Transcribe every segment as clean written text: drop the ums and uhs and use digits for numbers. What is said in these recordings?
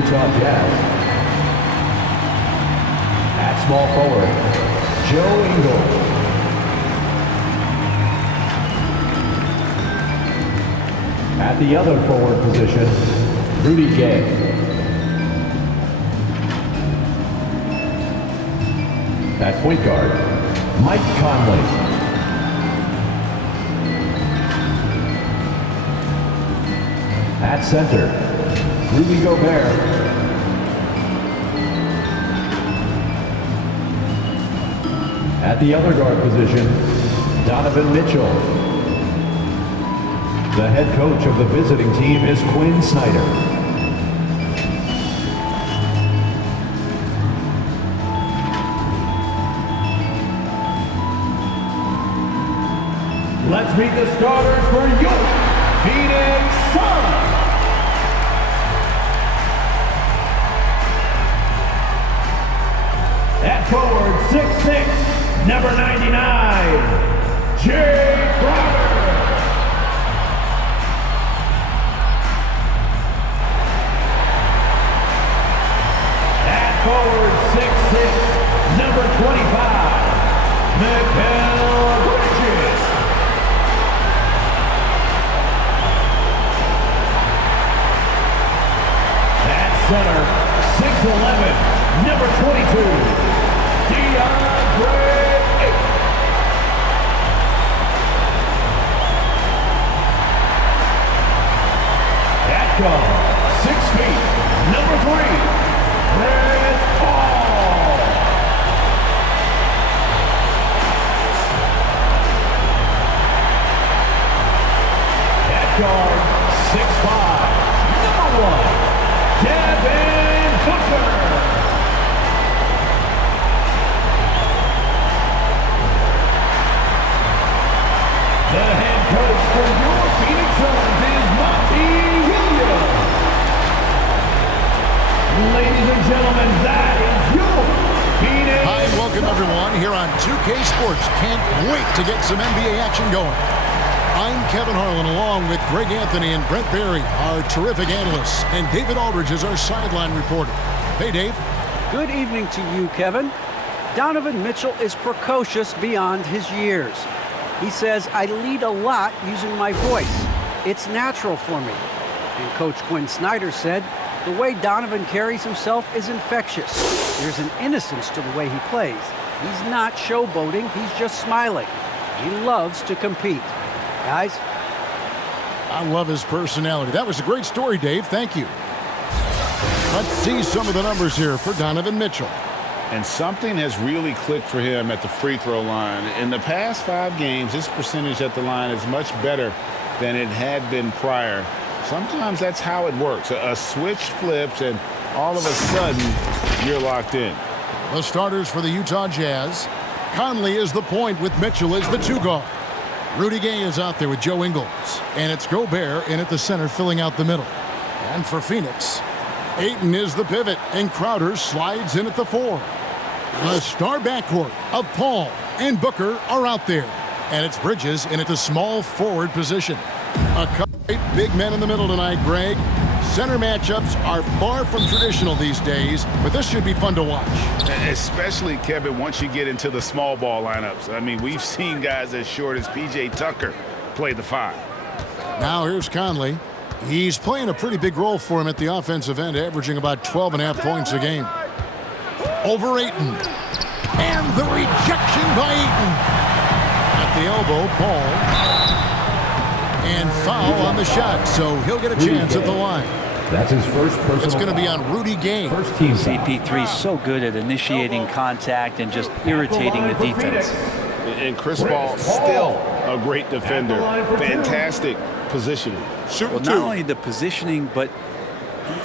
Utah Jazz. At small forward, Joe Ingles. At the other forward position, Rudy Gay. At point guard, Mike Conley. At center, Rudy Gobert. At the other guard position, Donovan Mitchell. The head coach of the visiting team is Quinn Snyder. Let's meet the starters for your Phoenix Suns. At forward, 6'6", number 99, Jay Crowder. At forward, 6'6", number 25, Mikal Bridges. At center, 6'11", number 22, DeAndre Ayton. At guard, 6 feet, number 3, Chris Paul. At guard, 6'5", number 1, Devin Booker. The head coach for your Phoenix Suns is Monty Williams. Ladies and gentlemen, that is your Phoenix. Hi, and welcome everyone here on 2K Sports. Can't wait to get some NBA action going. I'm Kevin Harlan along with Greg Anthony and Brent Barry, our terrific analysts, and David Aldridge is our sideline reporter. Hey, Dave. Good evening to you, Kevin. Donovan Mitchell is precocious beyond his years. He says, I lead a lot using my voice. It's natural for me. And Coach Quinn Snyder said, the way Donovan carries himself is infectious. There's an innocence to the way he plays. He's not showboating, he's just smiling. He loves to compete. Guys? I love his personality. That was a great story, Dave. Thank you. Let's see some of the numbers here for Donovan Mitchell. And something has really clicked for him at the free throw line. In the past 5 games, his percentage at the line is much better than it had been prior. Sometimes that's how it works. A switch flips, and all of a sudden, you're locked in. The starters for the Utah Jazz. Conley is the point with Mitchell as the 2 guard. Rudy Gay is out there with Joe Ingles. And it's Gobert in at the center filling out the middle. And for Phoenix, Ayton is the pivot, and Crowder slides in at the 4. The star backcourt of Paul and Booker are out there. And it's Bridges in at the small forward position. A couple of big men in the middle tonight, Greg. Center matchups are far from traditional these days, but this should be fun to watch. Especially, Kevin, once you get into the small ball lineups. I mean, we've seen guys as short as P.J. Tucker play the 5. Now here's Conley. He's playing a pretty big role for him at the offensive end, averaging about 12.5 points a game. Over Ayton. And the rejection by Ayton. At the elbow, Paul. And foul on the shot, so he'll get a chance at the line. That's his first personal. It's going to be on Rudy Gay. First team. CP3 is so good at initiating contact and just irritating the defense. And Chris Paul still a great defender. Fantastic positioning. Well, not only the positioning, but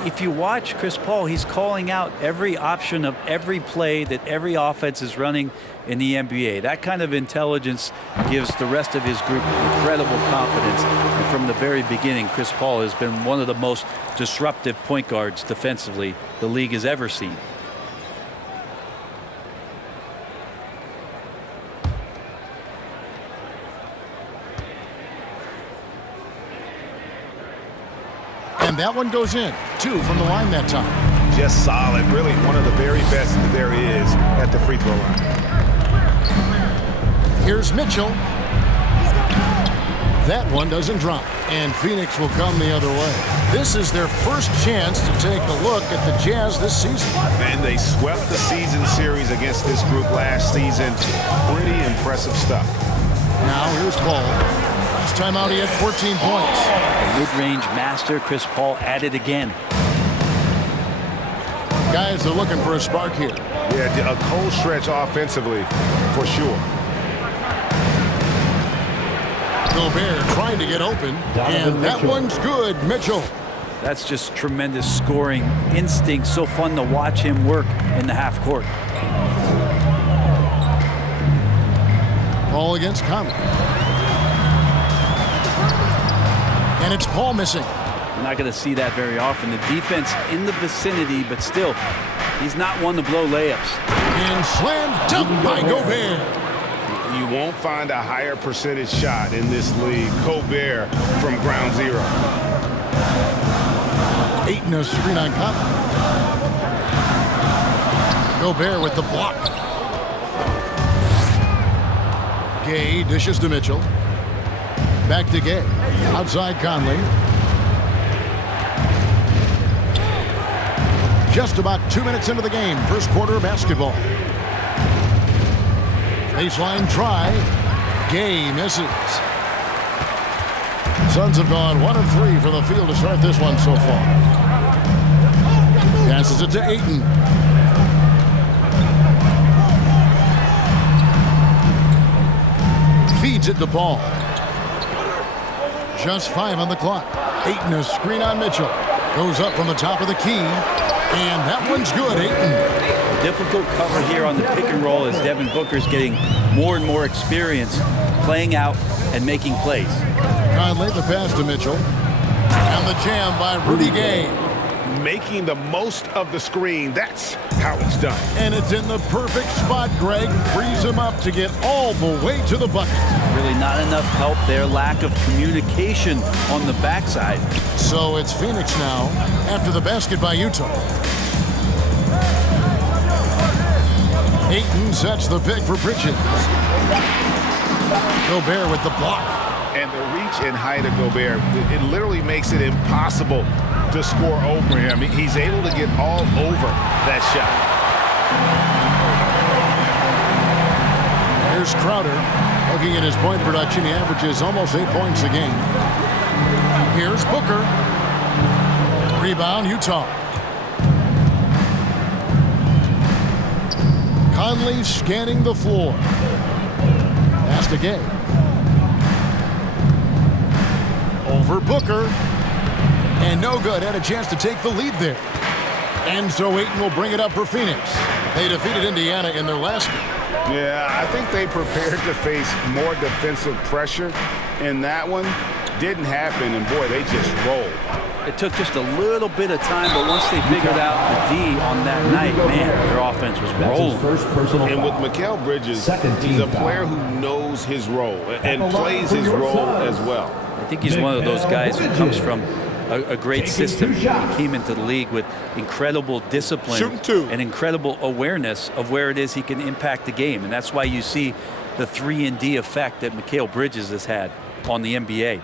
if you watch Chris Paul, he's calling out every option of every play that every offense is running in the NBA. That kind of intelligence gives the rest of his group incredible confidence. And from the very beginning, Chris Paul has been one of the most disruptive point guards defensively the league has ever seen. And that one goes in. 2 from the line that time. just solid. Really one of the very best there is at the free throw line. Here's Mitchell. That one doesn't drop, and Phoenix will come the other way. This is their first chance to take a look at the Jazz this season. And they swept the season series against this group last season. Pretty impressive stuff. Now here's Paul. Last time out he had 14 points. The mid-range master, Chris Paul, at it again. Guys are looking for a spark here. Yeah, a cold stretch offensively, for sure. Gobert trying to get open, and that one's good. Mitchell. That's just tremendous scoring instinct. So fun to watch him work in the half court. Paul against Conley. And it's Paul missing. You're not going to see that very often. The defense in the vicinity, but still, he's not one to blow layups. And slam dunk by Gobert. You won't find a higher percentage shot in this league. Gobert from ground zero. Ayton a screen on Conley. Gobert with the block. Gay dishes to Mitchell. Back to Gay. Outside Conley. Just about 2 minutes into the game. First quarter basketball. Baseline try. Gay misses. Suns have gone 1 of 3 from the field to start this one so far. Passes it to Ayton. Feeds it to Paul. Just 5 on the clock. Ayton a screen on Mitchell. Goes up from the top of the key. And that one's good, Ayton. Difficult cover here on the pick and roll as Devin Booker's getting more and more experience playing out and making plays. Conley the pass to Mitchell. And the jam by Rudy Gay. Making the most of the screen. That's how it's done. And it's in the perfect spot. Greg frees him up to get all the way to the bucket. Really not enough help there. Lack of communication on the backside. So it's Phoenix now after the basket by Utah. Ayton sets the pick for Bridges. Gobert with the block. And the reach and height of Gobert, it literally makes it impossible to score over him. He's able to get all over that shot. Here's Crowder. Looking at his point production, he averages almost 8 points a game. Here's Booker. Rebound, Utah. Conley scanning the floor. Pass to Gay. Over Booker. And no good. Had a chance to take the lead there. And so Ayton will bring it up for Phoenix. They defeated Indiana in their last game. Yeah, I think they prepared to face more defensive pressure in that one. Didn't happen, and boy, they just rolled. It took just a little bit of time, but once they figured out the D on that night, man, their offense was rolling. And with Mikal Bridges, he's a player who knows his role and plays his role as well. I think he's one of those guys who comes from a great system. He came into the league with incredible discipline and incredible awareness of where it is he can impact the game. And that's why you see the 3-and-D effect that Mikal Bridges has had on the NBA.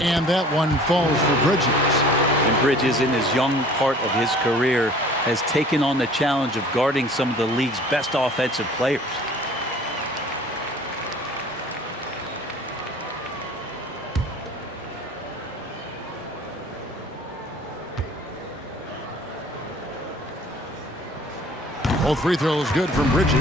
And that one falls for Bridges. And Bridges, in his young part of his career, has taken on the challenge of guarding some of the league's best offensive players. Both free throws good from Bridges.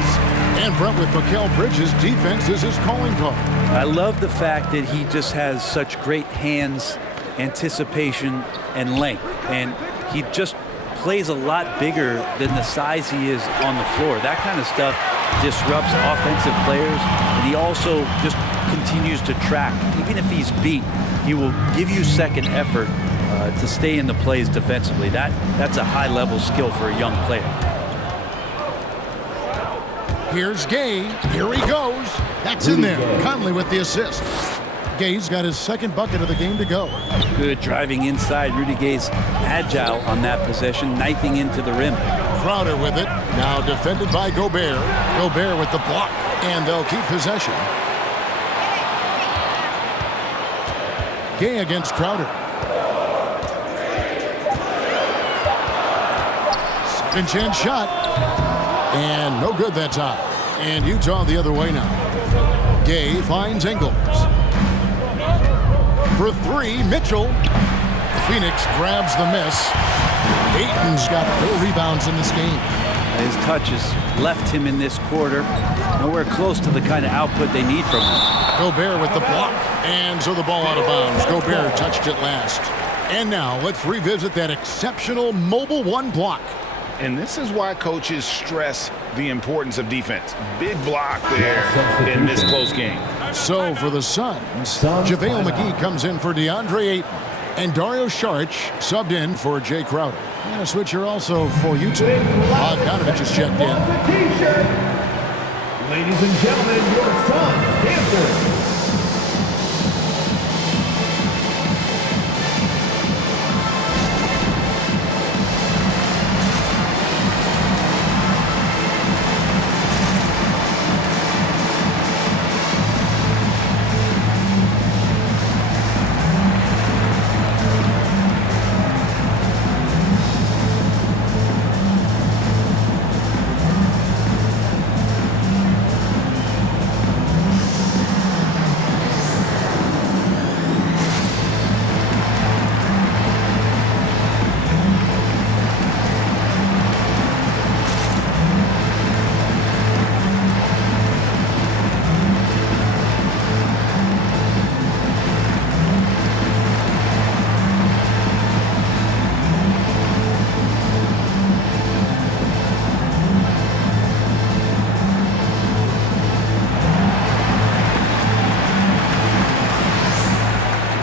And Brent, with Mikal Bridges, defense is his calling card. I love the fact that he just has such great hands, anticipation, and length. And he just plays a lot bigger than the size he is on the floor. That kind of stuff disrupts offensive players. And he also just continues to track. Even if he's beat, he will give you second effort to stay in the plays defensively. That's a high-level skill for a young player. Here's Gay. Here he goes. That's in there. Conley with the assist. Gay's got his second bucket of the game to go. Good driving inside. Rudy Gay's agile on that possession, knifing into the rim. Crowder with it. Now defended by Gobert. Gobert with the block. And they'll keep possession. Gay against Crowder. 2nd chance shot. And no good that time. And Utah the other way now. Gay finds Ingles. For 3, Mitchell. Phoenix grabs the miss. Ayton's got 4 rebounds in this game. His touches left him in this quarter. Nowhere close to the kind of output they need from him. Gobert with the block. And so the ball out of bounds. Gobert touched it last. And now let's revisit that exceptional mobile 1 block. And this is why coaches stress the importance of defense. Big block there in this close game. So for the Suns, JaVale McGee comes in for DeAndre Ayton. And Dario Saric subbed in for Jay Crowder. And a switcher also for Utah. Donovan just checked in. Ladies and gentlemen, your Suns dancer.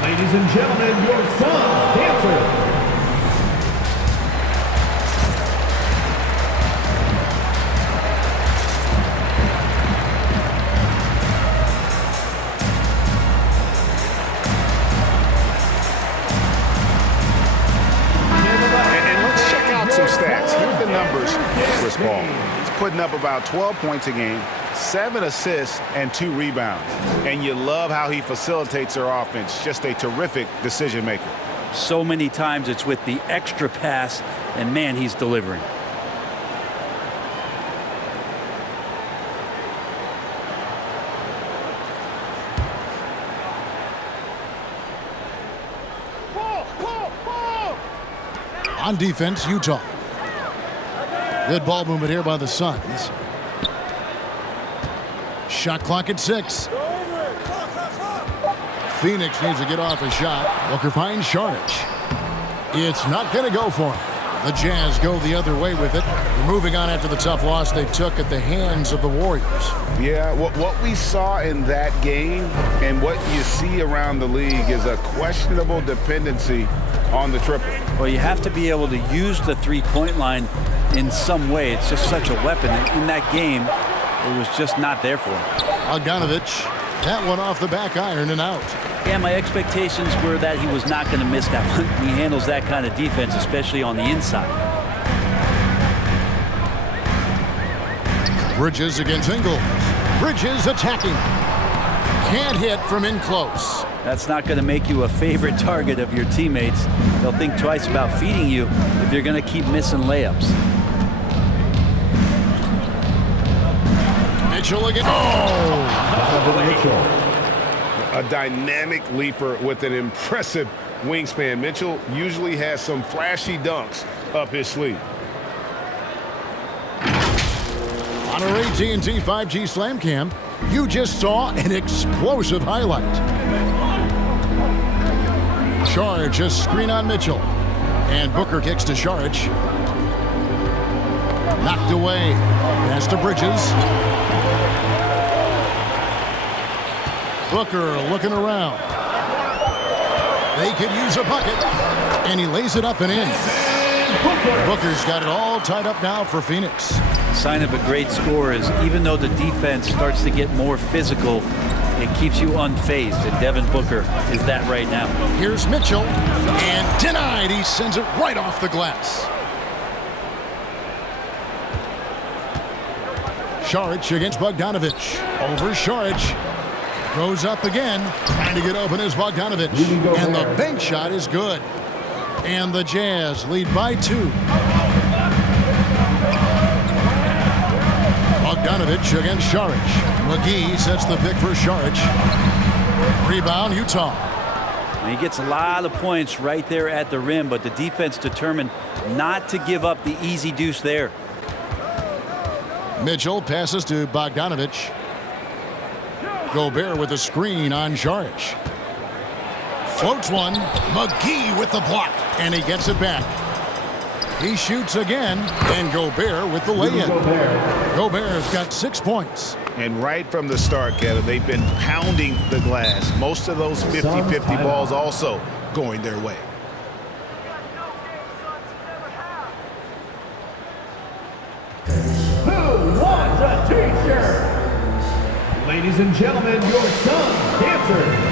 Ladies and gentlemen, your Suns dancer. Some stats. Here's the numbers for Chris Paul. He's putting up about 12 points a game, 7 assists, and 2 rebounds. And you love how he facilitates their offense. Just a terrific decision maker. So many times it's with the extra pass, and man, he's delivering. On defense, Utah. Good ball movement here by the Suns. Shot clock at 6. Phoenix needs to get off a shot. Booker finds Saric. It's not going to go for him. The Jazz go the other way with it. They're moving on after the tough loss they took at the hands of the Warriors. Yeah, what we saw in that game and what you see around the league is a questionable dependency on the triple. Well, you have to be able to use the three-point line in some way. It's just such a weapon. And in that game, it was just not there for him. Bogdanovich, that one off the back iron and out. Yeah, my expectations were that he was not going to miss that one. He handles that kind of defense, especially on the inside. Bridges against Ingles. Bridges attacking. Can't hit from in close. That's not going to make you a favorite target of your teammates. They'll think twice about feeding you if you're going to keep missing layups. Mitchell again. Donovan Mitchell. A dynamic leaper with an impressive wingspan. Mitchell usually has some flashy dunks up his sleeve. On our AT&T 5G Slam Cam, you just saw an explosive highlight. Charge a screen on Mitchell. And Booker kicks to Saric. Knocked away. Pass to Bridges. Booker looking around. They could use a bucket. And he lays it up and in. Booker's got it all tied up now for Phoenix. Sign of a great score is even though the defense starts to get more physical, it keeps you unfazed, and Devin Booker is that right now. Here's Mitchell, and denied. He sends it right off the glass. Saric against Bogdanovich. Over Saric. Goes up again. Trying to get open is Bogdanovich. And the bank shot is good. And the Jazz lead by 2. Bogdanovich against Saric. McGee sets the pick for Saric. Rebound, Utah. And he gets a lot of points right there at the rim, but the defense determined not to give up the easy deuce there. Mitchell passes to Bogdanovich. Gobert with a screen on Saric. Floats one. McGee with the block. And he gets it back. He shoots again. And Gobert with the lay-in. Gobert's got 6 points. And right from the start, Kevin, they've been pounding the glass. Most of those 50-50 balls also going their way. Who wants a t-shirt? Ladies and gentlemen, your son's dancer.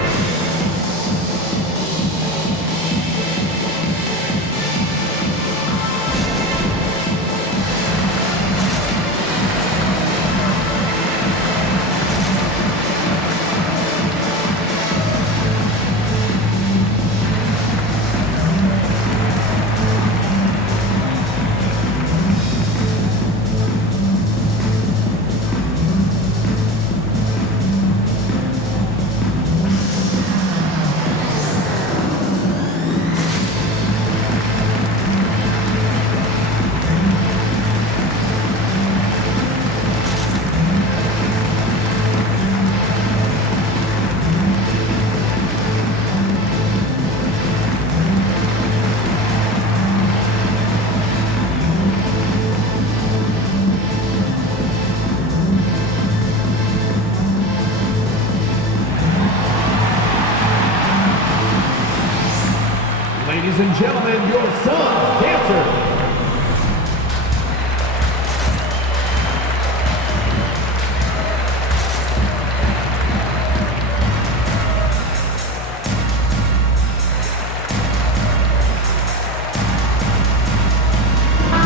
Ladies and gentlemen, your son's dancer.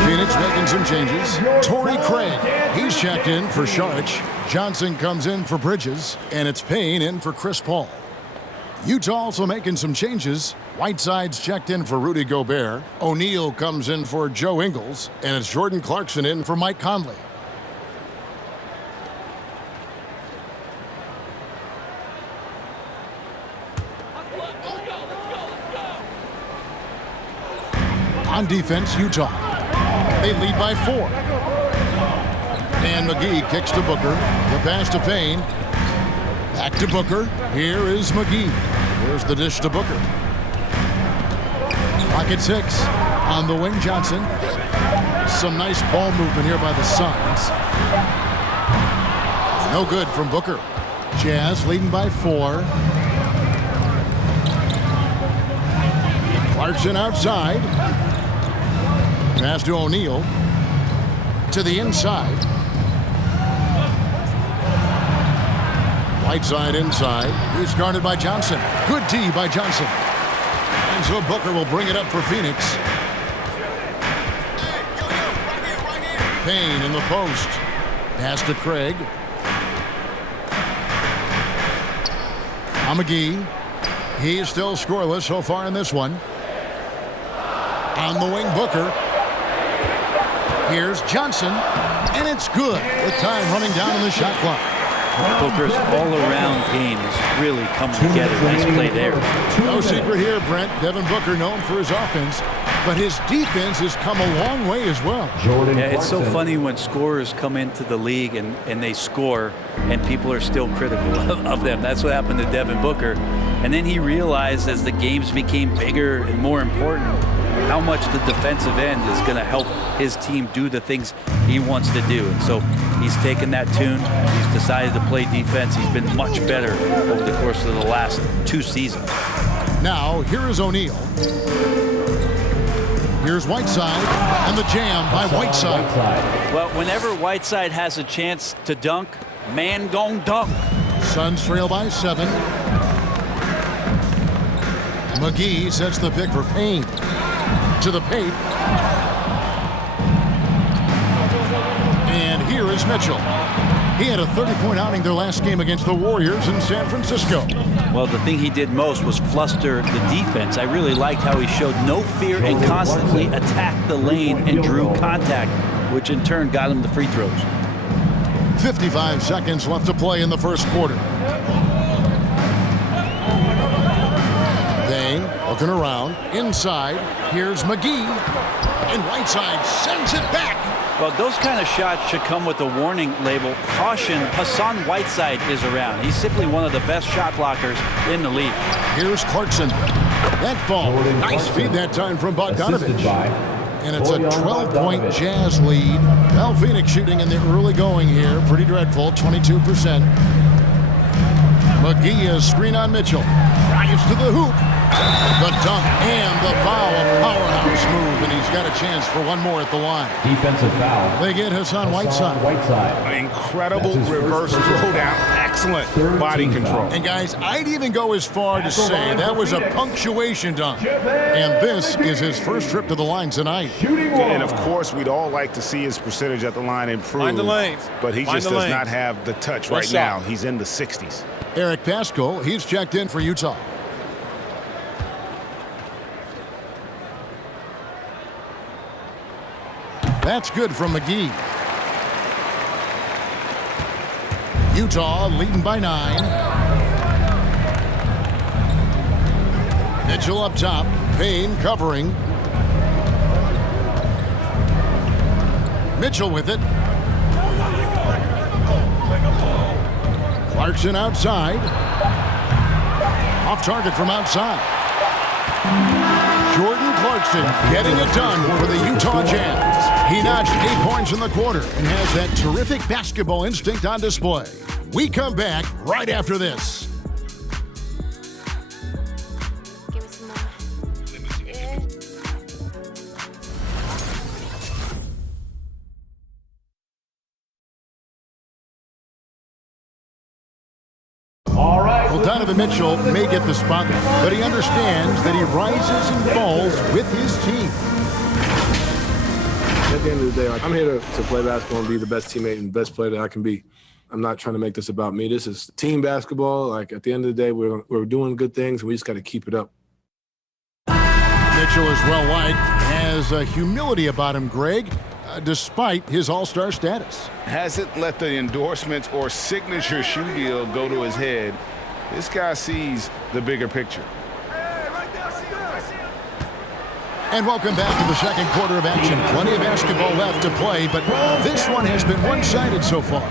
Phoenix making some changes. Torrey Craig, he's checked in for Saric. Johnson comes in for Bridges, and it's Payne in for Chris Paul. Utah also making some changes. Whiteside's checked in for Rudy Gobert. O'Neal comes in for Joe Ingles, and it's Jordan Clarkson in for Mike Conley. On defense, Utah. They lead by 4. And McGee kicks to Booker. The pass to Payne. Back to Booker. Here is McGee. Here's the dish to Booker. Pocket 6. On the wing, Johnson. Some nice ball movement here by the Suns. No good from Booker. Jazz leading by 4. Clarkson outside. Pass to O'Neal. To the inside. Whiteside inside. He's guarded by Johnson. Good D by Johnson. And so Booker will bring it up for Phoenix. Payne in the post. Pass to Craig. McGee. He's still scoreless so far in this one. On the wing, Booker. Here's Johnson. And it's good with time running down on the shot clock. Booker's all-around game is really coming together. Nice play there. No secret here, Brent. Devin Booker known for his offense, but his defense has come a long way as well. Yeah, it's so funny when scorers come into the league and they score, and people are still critical of them. That's what happened to Devin Booker. And then he realized as the games became bigger and more important, how much the defensive end is going to help his team do the things he wants to do. And so he's taken that tune. He's decided to play defense. He's been much better over the course of the last 2 seasons. Now, here is O'Neal. Here's Whiteside, and the jam by Whiteside. Well, whenever Whiteside has a chance to dunk, man gon' dunk. Suns trail by 7. McGee sets the pick for Payne. To the paint. And here is Mitchell. He had a 30-point outing their last game against the Warriors in San Francisco. Well, the thing he did most was fluster the defense. I really liked how he showed no fear and constantly attacked the lane and drew contact, which in turn got him the free throws. 55 seconds left to play in the first quarter. Payne looking around. Inside. Here's McGee. And Whiteside sends it back. Well, those kind of shots should come with a warning label. Caution, Hassan Whiteside is around. He's simply one of the best shot blockers in the league. Here's Clarkson. That ball. Nice feed that time from Bogdanovich. And it's a 12-point Jazz lead. Well, Phoenix shooting in the early going here. Pretty dreadful, 22%. McGee is screen on Mitchell. Drives to the hoop. The dunk and the foul. A powerhouse move, and he's got a chance for one more at the line. Defensive foul. They get Hassan Whiteside. Incredible reverse throwdown. Excellent body control. And guys, I'd even go as far to say that was a punctuation dunk. And this is his first trip to the line tonight. And of course, we'd all like to see his percentage at the line improve. Find the lanes. But he just does not have the touch right now. He's in the 60s. Eric Pascal, he's checked in for Utah. That's good from McGee. Utah leading by 9. Mitchell up top. Payne covering. Mitchell with it. Clarkson outside. Off target from outside. Jordan Clarkson getting it done for the Utah Jazz. He notched 8 points in the quarter and has that terrific basketball instinct on display. We come back right after this. Give me some more. All right. Well, Donovan Mitchell may get the spotlight, but he understands that he rises and falls with his team. At the end of the day, I'm here to play basketball and be the best teammate and best player that I can be. I'm not trying to make this about me. This is team basketball. Like, at the end of the day, we're doing good things, and we just got to keep it up. Mitchell is well liked, has a humility about him, Greg, despite his all-star status. Hasn't let the endorsements or signature shoe deal go to his head. This guy sees the bigger picture. And welcome back to the second quarter of action. Plenty of basketball left to play, but this one has been one-sided so far.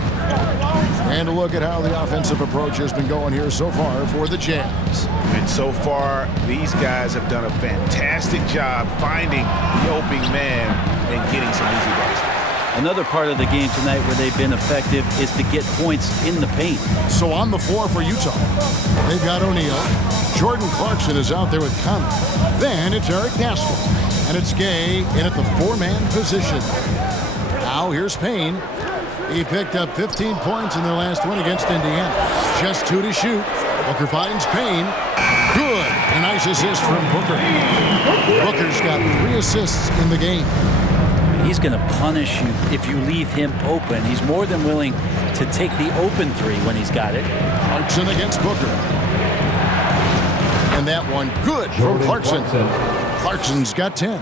And a look at how the offensive approach has been going here so far for the Jazz. And so far, these guys have done a fantastic job finding the opening man and getting some easy baskets. Another part of the game tonight where they've been effective is to get points in the paint. So on the floor for Utah, they've got O'Neal. Jordan Clarkson is out there with Conley. Then it's Eric Pascal. And it's Gay in at the 4-man position. Now here's Payne. He picked up 15 points in their last win against Indiana. Just 2 to shoot. Booker finds Payne. Good. A nice assist from Booker. Booker's got 3 assists in the game. He's going to punish you if you leave him open. He's more than willing to take the open 3 when he's got it. Clarkson against Booker. And that one good from Clarkson. Clarkson's got 10.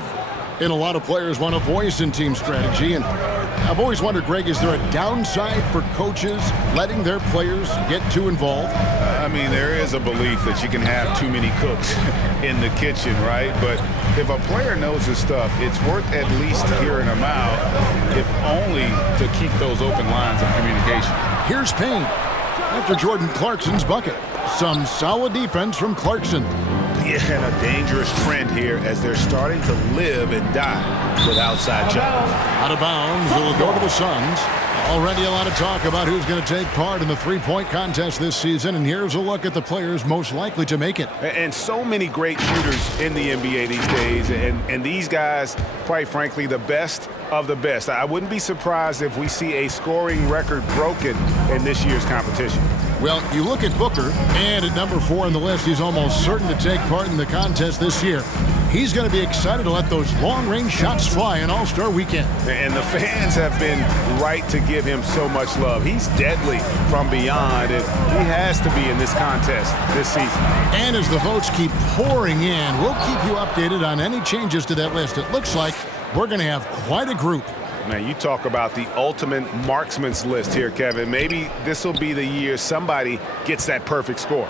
And a lot of players want a voice in team strategy. And I've always wondered, Greg, is there a downside for coaches letting their players get too involved? I mean, there is a belief that you can have too many cooks in the kitchen, right? But if a player knows his stuff, it's worth at least hearing them out, if only to keep those open lines of communication. Here's Payne after Jordan Clarkson's bucket. Some solid defense from Clarkson. Yeah, and a dangerous trend here as they're starting to live and die with outside shots. Out of bounds, will go to the Suns. Already a lot of talk about who's going to take part in the three-point contest this season, and here's a look at the players most likely to make it. And so many great shooters in the NBA these days, and these guys, quite frankly, the best of the best. I wouldn't be surprised if we see a scoring record broken in this year's competition. Well, you look at Booker, and at number 4 on the list, he's almost certain to take part in the contest this year. He's going to be excited to let those long-range shots fly in All-Star Weekend. And the fans have been right to give him so much love. He's deadly from beyond, and he has to be in this contest this season. And as the votes keep pouring in, we'll keep you updated on any changes to that list. It looks like we're going to have quite a group. Man, you talk about the ultimate marksman's list here, Kevin. Maybe this will be the year somebody gets that perfect score.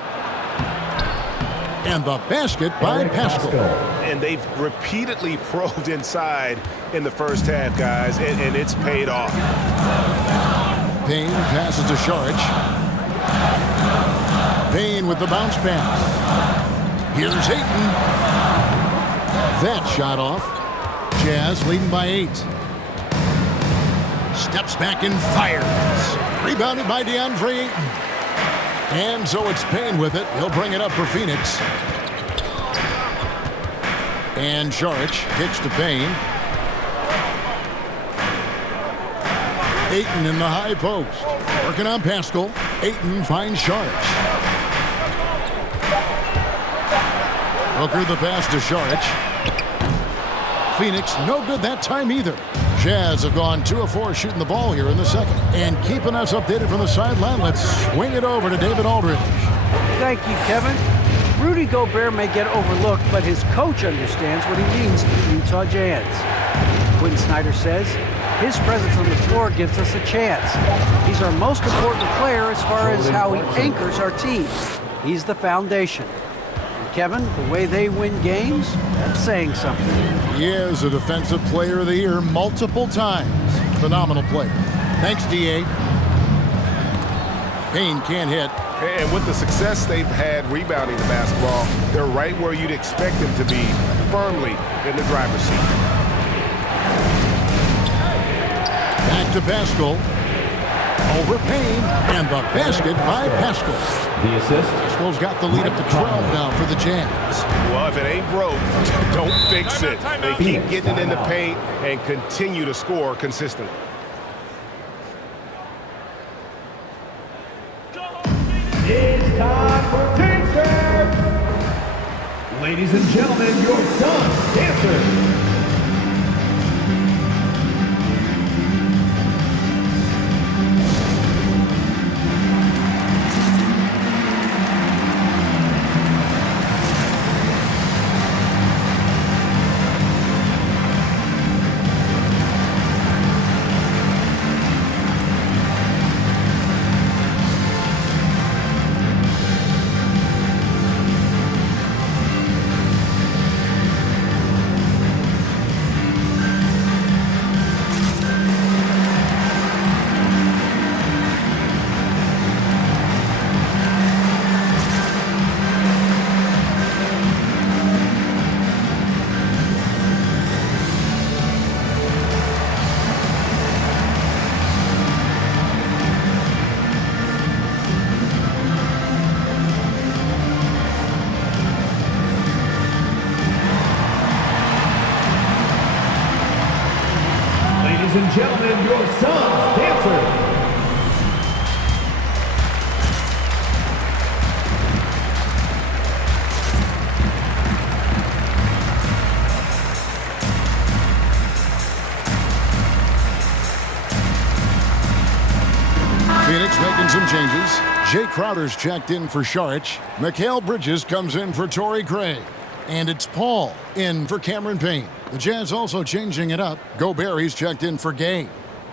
And the basket by Pascal. And they've repeatedly probed inside in the first half, guys, and it's paid off. Payne passes to Saric. Payne with the bounce pass. Here's Ayton. That shot off. Jazz leading by 8. Steps back and fires. Rebounded by DeAndre Ayton. And so it's Payne with it. He'll bring it up for Phoenix. And Saric kicks to Payne. Ayton in the high post. Working on Pascal. Ayton finds Saric. Booker the pass to Saric. Phoenix no good that time either. Jazz have gone 2 of 4 shooting the ball here in the second. And keeping us updated from the sideline, let's swing it over to David Aldridge. Thank you, Kevin. Rudy Gobert may get overlooked, but his coach understands what he means to the Utah Jazz. Quinn Snyder says, his presence on the floor gives us a chance. He's our most important player as far as how he anchors our team. He's the foundation. Kevin, the way they win games, that's saying something. He is a Defensive Player of the Year multiple times. Phenomenal player. Thanks, D.A. Payne can't hit. And with the success they've had rebounding the basketball, they're right where you'd expect them to be, firmly in the driver's seat. Back to Pascal. Over Payne, and the basket by Pascal. The assist. Pascal's got the lead up to 12 now for the Jazz. Well, if it ain't broke, don't fix it. They keep getting it in the paint and continue to score consistently. It's time for Dancer. Ladies and gentlemen, your son's dancer. Ladies and gentlemen, your son's dancer. Phoenix making some changes. Jay Crowder's checked in for Saric. Mikal Bridges comes in for Torrey Craig. And it's Paul in for Cameron Payne. The Jazz also changing it up. Gobert's checked in for Gay.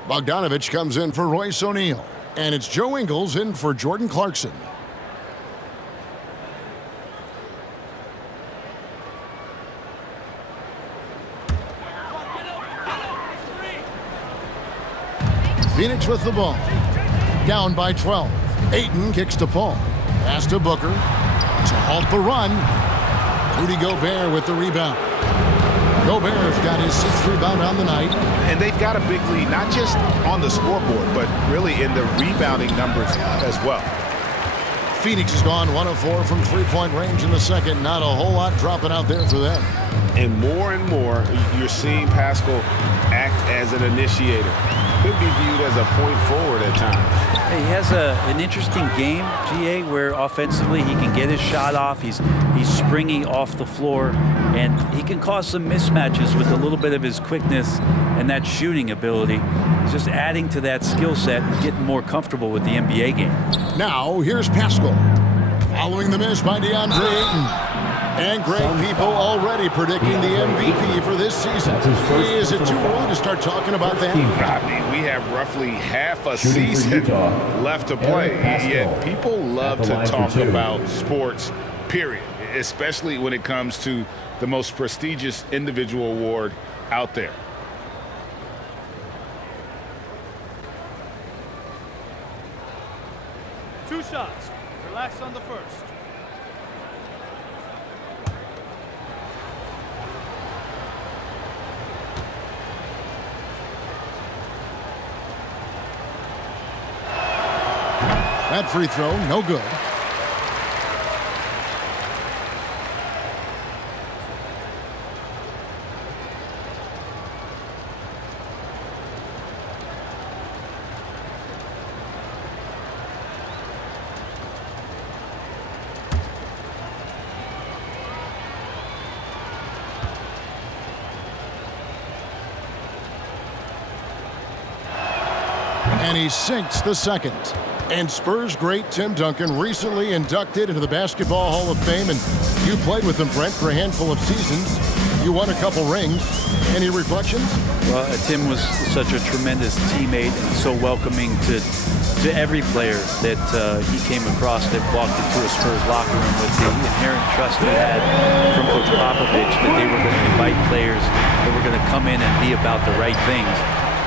Bogdanovich comes in for Royce O'Neal. And it's Joe Ingles in for Jordan Clarkson. Phoenix with the ball. Down by 12. Ayton kicks to Paul. Pass to Booker. To halt the run. Rudy Gobert with the rebound. Gobert's got his 6th rebound on the night. And they've got a big lead, not just on the scoreboard, but really in the rebounding numbers as well. Phoenix has gone 1 of 4 from 3-point range in the second. Not a whole lot dropping out there for them. And more, you're seeing Pascal act as an initiator. Could be viewed as a point forward at times. He has an interesting game, GA, where offensively he can get his shot off. He's springy off the floor, and he can cause some mismatches with a little bit of his quickness and that shooting ability. He's just adding to that skill set and getting more comfortable with the NBA game. Now, here's Pascal. Following the miss by DeAndre Ayton. And great people already predicting the MVP for this season. Is it too early to start talking about that? I mean, we have roughly half a season left to play, yet people love to talk about sports, period, especially when it comes to the most prestigious individual award out there. Two shots. Relax on the first. That free throw, no good. And he sinks the second. And Spurs great Tim Duncan recently inducted into the Basketball Hall of Fame, and you played with him, Brent, for a handful of seasons. You won a couple rings. Any reflections? Well, Tim was such a tremendous teammate and so welcoming to every player that he came across that walked into a Spurs locker room with the inherent trust he had from Coach Popovich that they were going to invite players that were going to come in and be about the right things.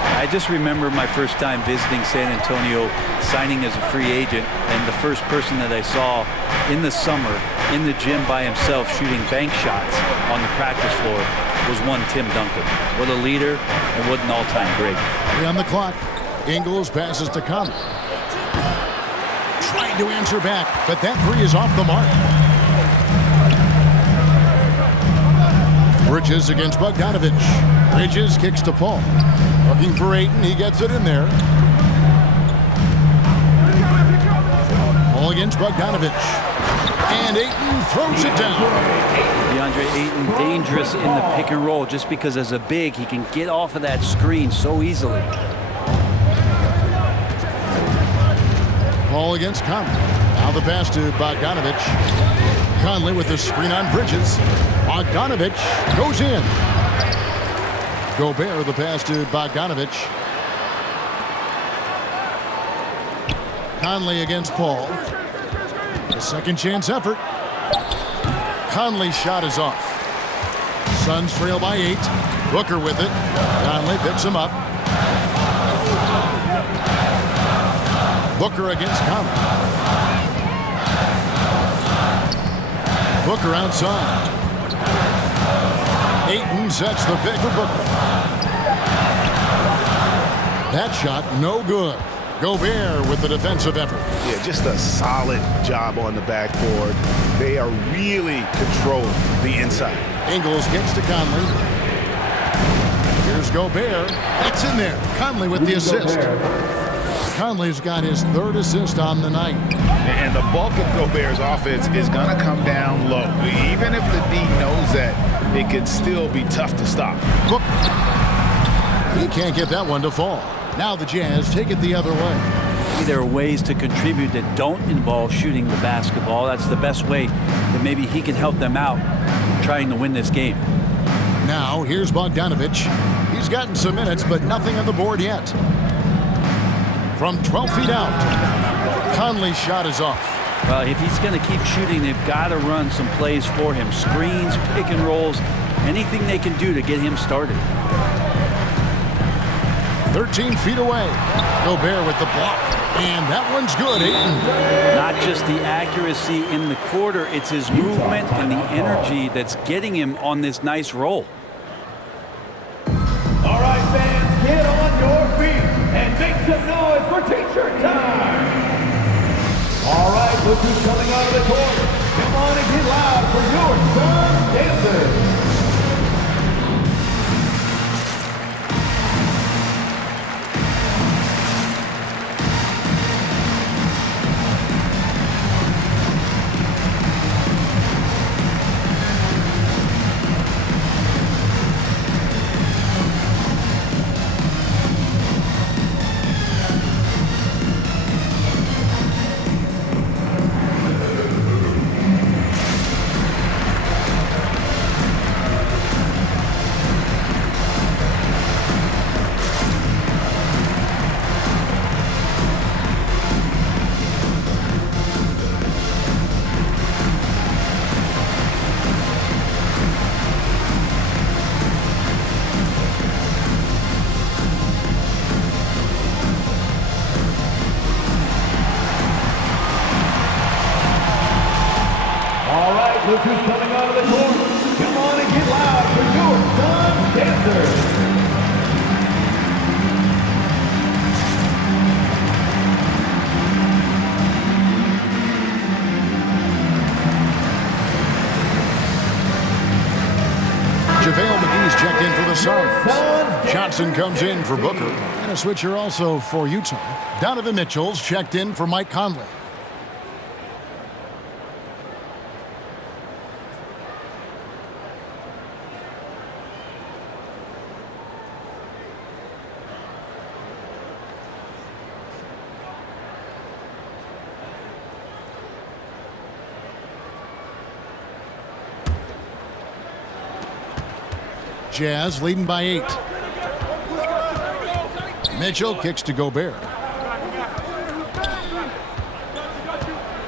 I just remember my first time visiting San Antonio, signing as a free agent, and the first person that I saw in the summer in the gym by himself shooting bank shots on the practice floor was one Tim Duncan. What a leader and what an all-time great. 3 on the clock. Ingles passes to Conley. Trying to answer back, but that three is off the mark. Bridges against Bogdanovich. Bridges kicks to Paul. Looking for Ayton, he gets it in there. Paul against Bogdanovich. And Ayton throws it down. DeAndre Ayton dangerous in the pick and roll just because as a big, he can get off of that screen so easily. Paul against Conley. Now the pass to Bogdanovich. Conley with the screen on Bridges. Bogdanovich goes in. Gobert, the pass to Bogdanovich. Conley against Paul. A second chance effort. Conley's shot is off. Suns trail by 8. Booker with it. Conley picks him up. Booker against Conley. Booker outside. Ayton sets the pick for Booker. That shot no good. Gobert with the defensive effort. Yeah, just a solid job on the backboard. They are really controlling the inside. Ingles gets to Conley. Here's Gobert. It's in there. Conley with the assist. Conley's got his third assist on the night. And the bulk of Gobert's offense is going to come down low. Even if the D knows that, it could still be tough to stop. He can't get that one to fall. Now the Jazz take it the other way. There are ways to contribute that don't involve shooting the basketball. That's the best way that maybe he can help them out trying to win this game. Now here's Bogdanovich. He's gotten some minutes, but nothing on the board yet. From 12 feet out, Conley's shot is off. Well, if he's going to keep shooting, they've got to run some plays for him. Screens, pick and rolls, anything they can do to get him started. 13 feet away. Gobert with the block. And that one's good, Ayton. Not just the accuracy in the quarter, it's his movement and the energy that's getting him on this nice roll. All right, fans, get on your feet and make some noise for T-shirt time. All right, look who's coming out of the court. Come on and get loud for your Suns dancers. JaVale McGee's checked in for the Suns. Johnson comes in for Booker. And a switcher also for Utah. Donovan Mitchell's checked in for Mike Conley. Jazz leading by 8. Mitchell kicks to Gobert.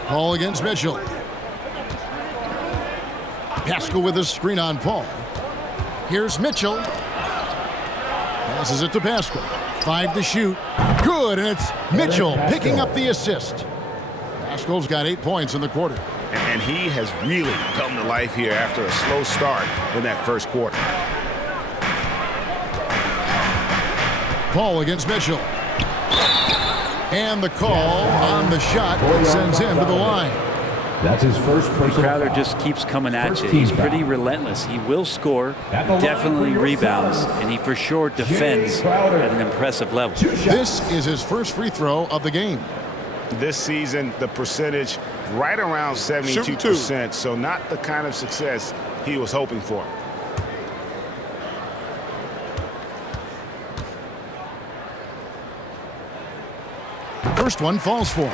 Paul against Mitchell. Pascal with a screen on Paul. Here's Mitchell. Passes it to Pascal. 5 to shoot. Good, and it's Mitchell picking up the assist. Pascal's got 8 points in the quarter. And he has really come to life here after a slow start in that first quarter. Paul against Mitchell. And the call on the shot that sends him to the line. That's his first personal Crowder foul. just keeps coming at First you. team He's pretty foul. relentless. He will score, At the line definitely for your rebounds, Suns, and he for sure defends Crowder. at an impressive level. This is his first free throw of the game. This season, the percentage right around 72%, so not the kind of success he was hoping for. First one falls for him.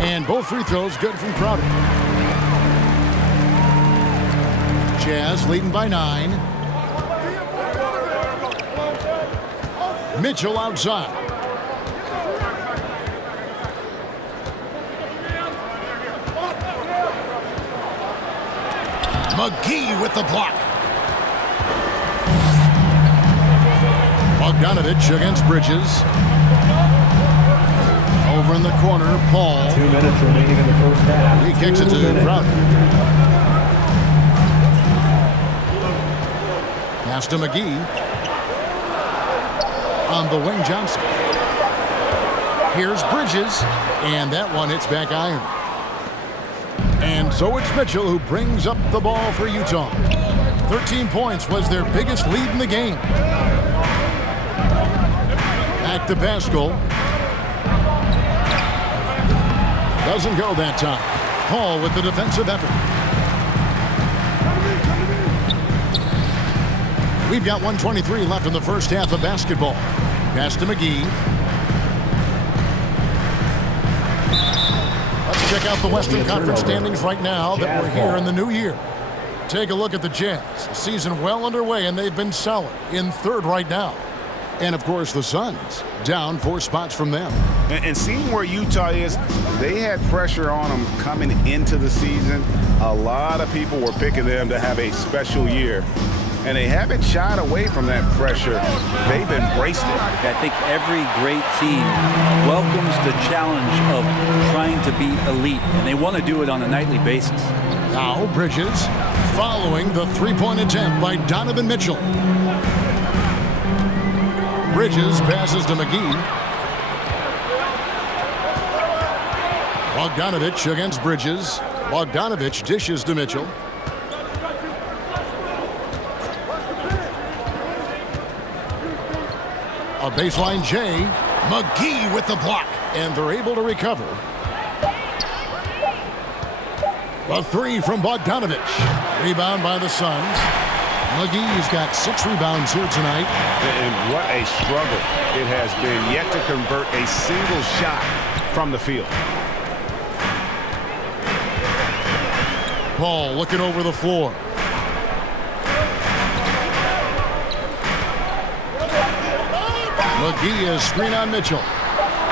And both free throws good from Crowder. Jazz leading by 9. Mitchell outside. McGee with the block. Bogdanovich against Bridges. Over in the corner, Paul. 2 minutes remaining in the first half. He kicks it to Crowder. Pass to McGee. On the wing, Johnson. Here's Bridges, and that one hits back iron. And so it's Mitchell who brings up the ball for Utah. 13 points was their biggest lead in the game. Back to Pascal. Doesn't go that time. Paul with the defensive effort. We've got 1:23 left in the first half of basketball. Pass to McGee. Let's check out the Western Conference standings right now that we're here in the new year. Take a look at the Jazz. The season well underway, and they've been solid in 3rd right now. And, of course, the Suns down 4 spots from them. And seeing where Utah is, they had pressure on them coming into the season. A lot of people were picking them to have a special year. And they haven't shied away from that pressure. They've embraced it. I think every great team welcomes the challenge of trying to be elite, and they want to do it on a nightly basis. Now Bridges following the 3-point attempt by Donovan Mitchell. Bridges passes to McGee. Bogdanovich against Bridges. Bogdanovich dishes to Mitchell. A baseline J. McGee with the block. And they're able to recover. A 3 from Bogdanovich. Rebound by the Suns. McGee's got 6 rebounds here tonight. And what a struggle it has been yet to convert a single shot from the field. Paul looking over the floor. McGee is screen on Mitchell.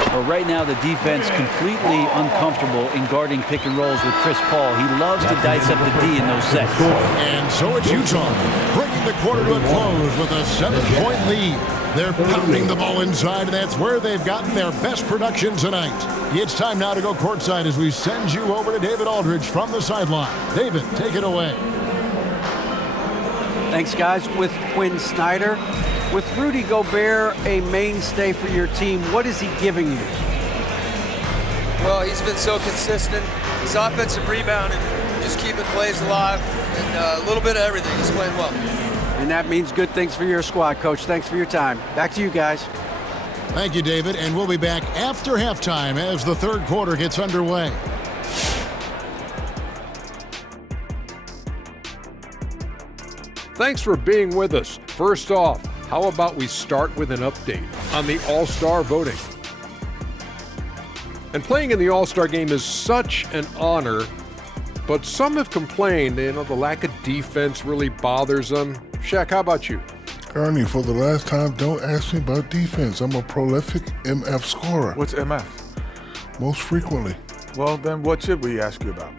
Well, right now the defense completely uncomfortable in guarding pick and rolls with Chris Paul. He loves to dice up the D in those sets. And so it's Utah, bringing the quarter to a close with a 7-point lead. They're pounding the ball inside, and that's where they've gotten their best production tonight. It's time now to go courtside as we send you over to David Aldridge from the sideline. David, take it away. Thanks, guys. With Quinn Snyder, with Rudy Gobert a mainstay for your team, what is he giving you? Well, he's been so consistent. His offensive rebounding, just keeping plays alive, and a little bit of everything. He's playing well. And that means good things for your squad, Coach. Thanks for your time. Back to you guys. Thank you, David, and we'll be back after halftime as the third quarter gets underway. Thanks for being with us. First off, how about we start with an update on the All-Star voting? And playing in the All-Star game is such an honor, but some have complained, the lack of defense really bothers them. Shaq, how about you? Ernie, for the last time, don't ask me about defense. I'm a prolific MF scorer. What's MF? Most frequently. Well, then what should we ask you about?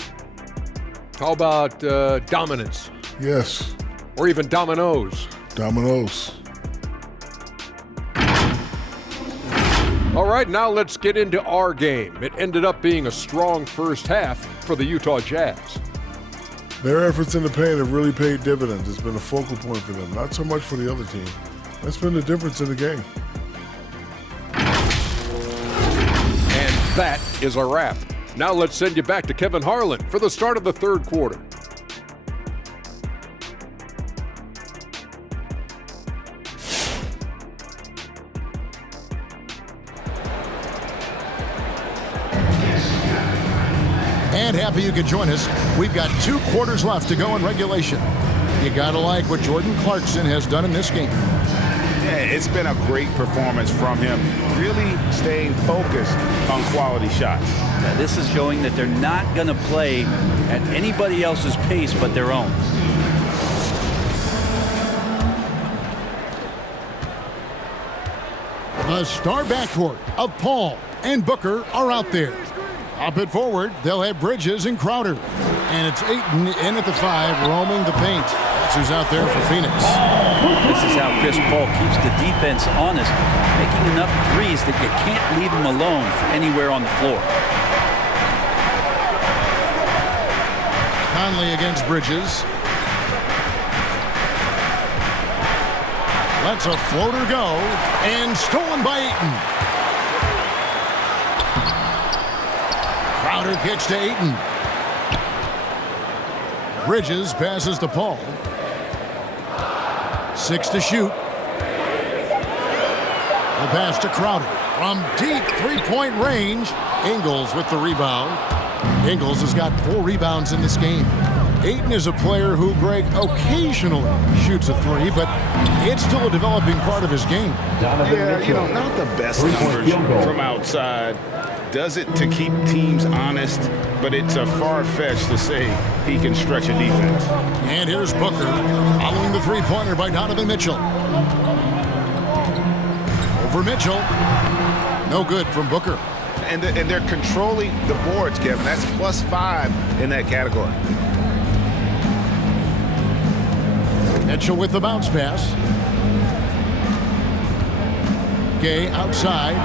How about dominance? Yes. Or even dominoes? Dominoes. All right, now let's get into our game. It ended up being a strong first half for the Utah Jazz. Their efforts in the paint have really paid dividends. It's been a focal point for them, not so much for the other team. That's been the difference in the game. And that is a wrap. Now let's send you back to Kevin Harlan for the start of the third quarter. And happy you could join us. We've got 2 quarters left to go in regulation. You gotta like what Jordan Clarkson has done in this game. Yeah, it's been a great performance from him, really staying focused on quality shots. Yeah, this is showing that they're not going to play at anybody else's pace but their own. The star backcourt of Paul and Booker are out there. Up it forward, they'll have Bridges and Crowder. And it's Ayton in at the 5, roaming the paint. That's who's out there for Phoenix. This is how Chris Paul keeps the defense honest, making enough threes that you can't leave him alone anywhere on the floor. Conley against Bridges. Lets a floater go, and stolen by Ayton. Crowder pitch to Ayton. Bridges passes to Paul. 6 to shoot. The pass to Crowder. From deep three-point range, Ingles with the rebound. Ingles has got 4 rebounds in this game. Ayton is a player who, Greg, occasionally shoots a 3, but it's still a developing part of his game. Yeah, not the best numbers from outside. Does it to keep teams honest, but it's a far-fetched to say he can stretch a defense. And here's Booker following the three-pointer by Donovan Mitchell. Over Mitchell. No good from Booker. And they're controlling the boards, Kevin. That's +5 in that category. Mitchell with the bounce pass. Gay outside.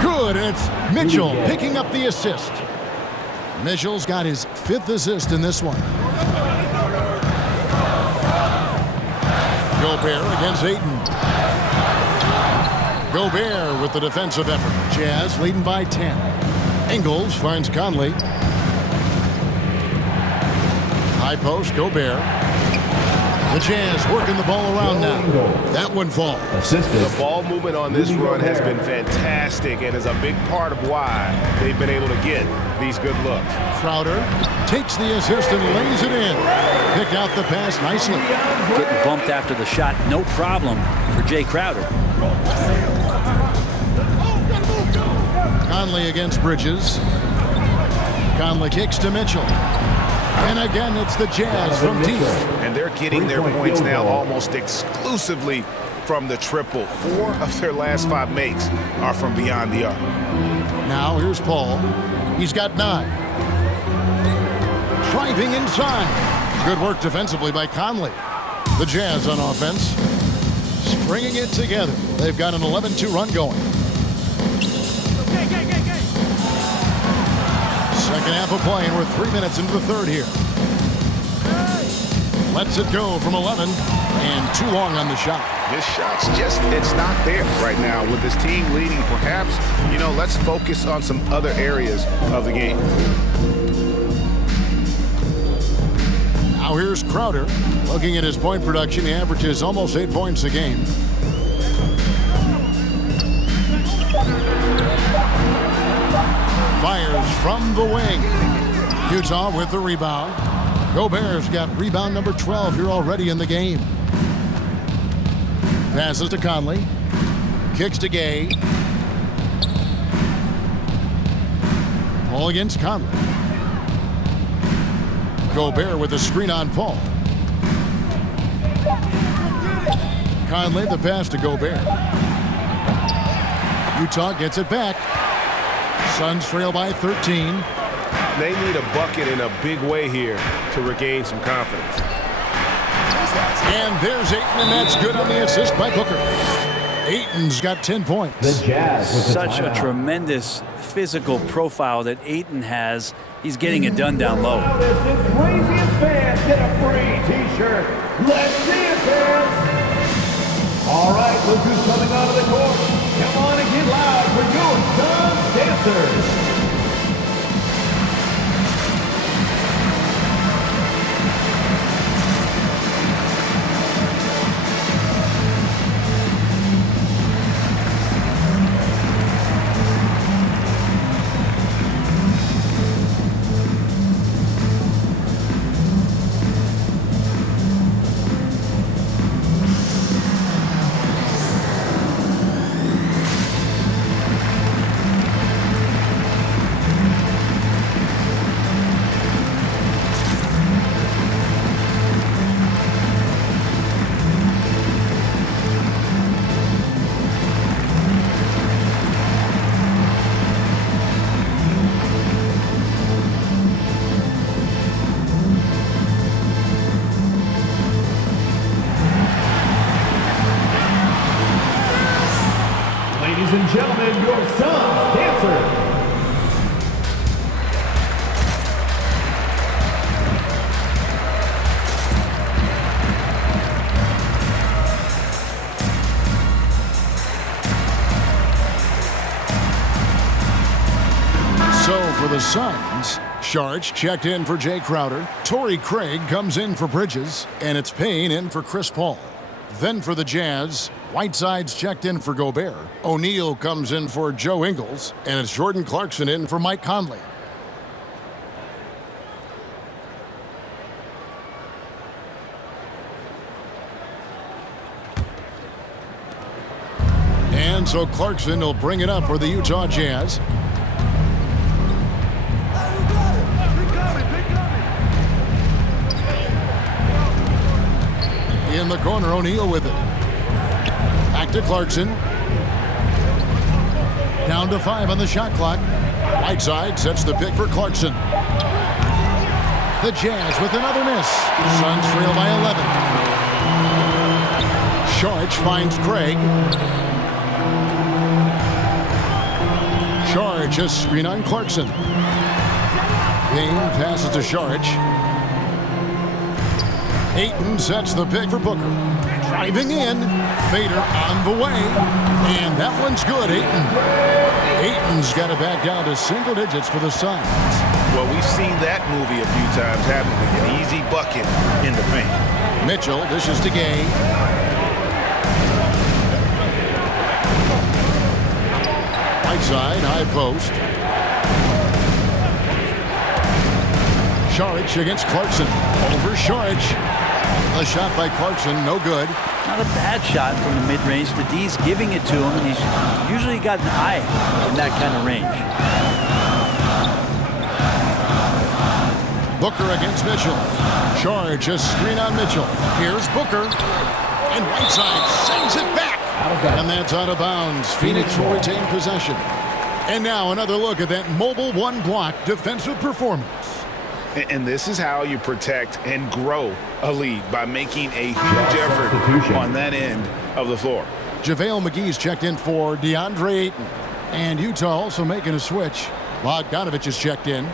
Good, and it's Mitchell picking up the assist. Mitchell's got his 5th assist in this one. Gobert against Ayton. Gobert with the defensive effort. Jazz leading by 10. Ingles finds Conley. High post, Gobert. The Jazz working the ball around now. That one falls. The ball movement on this run has been fantastic and is a big part of why they've been able to get these good looks. Crowder takes the assist and lays it in. Picked out the pass nicely. Getting bumped after the shot, no problem for Jay Crowder. Conley against Bridges. Conley kicks to Mitchell. And again, it's the Jazz from deep. And they're getting their points now almost exclusively from the triple. 4 of their last 5 makes are from beyond the arc. Now here's Paul. He's got 9. Driving inside. Good work defensively by Conley. The Jazz on offense, stringing it together. They've got an 11-2 run going. Second half of play, and we're 3 minutes into the third here. Lets it go from 11, and too long on the shot. This shot's just, it's not there right now. With this team leading, perhaps, let's focus on some other areas of the game. Now here's Crowder. Looking at his point production, he averages almost 8 points a game. Fires from the wing. Utah with the rebound. Gobert's got rebound number 12 here already in the game. Passes to Conley. Kicks to Gay. Paul against Conley. Gobert with the screen on Paul. Conley, the pass to Gobert. Utah gets it back. Suns trail by 13. They need a bucket in a big way here to regain some confidence. And there's Ayton, and that's good on the assist by Booker. Ayton's got 10 points. The Jazz with the Such a timeout. tremendous physical profile that Ayton has. He's getting it done down low. Now as the craziest fans get a free T-shirt. Let's see it, fans. All right, look who's coming onto the court. Come on and get loud for your Suns dancers. Ladies and gentlemen, your Suns dancer. So for the Suns, Sharch checked in for Jay Crowder. Torrey Craig comes in for Bridges, and it's Payne in for Chris Paul. Then for the Jazz, Whiteside's checked in for Gobert. O'Neal comes in for Joe Ingles, and it's Jordan Clarkson in for Mike Conley. And so Clarkson will bring it up for the Utah Jazz. In the corner, O'Neal with it. Back to Clarkson. Down to 5 on the shot clock. Whiteside sets the pick for Clarkson. The Jazz with another miss. Suns trail by 11. Sharch finds Craig. Sharch a screen on Clarkson. Payne passes to Sharch. Ayton sets the pick for Booker. Driving in. Fader on the way. And that one's good, Ayton. Ayton's got it back down to single digits for the Suns. Well, we've seen that movie a few times happen with an easy bucket in the paint. Mitchell dishes to Gay. Whiteside, high post. Sharch against Clarkson. Over Sharch. A shot by Clarkson, no good. Not a bad shot from the mid-range. The D's giving it to him, and he's usually got an eye in that kind of range. Booker against Mitchell. Sharch a screen on Mitchell. Here's Booker. And Whiteside sends it back. And that's out of bounds. Phoenix will retain possession. And now another look at that mobile one-block defensive performance. And this is how you protect and grow a lead, by making a huge effort on that end of the floor. JaVale McGee's checked in for DeAndre Ayton. And Utah also making a switch. Bogdanovich is checked in.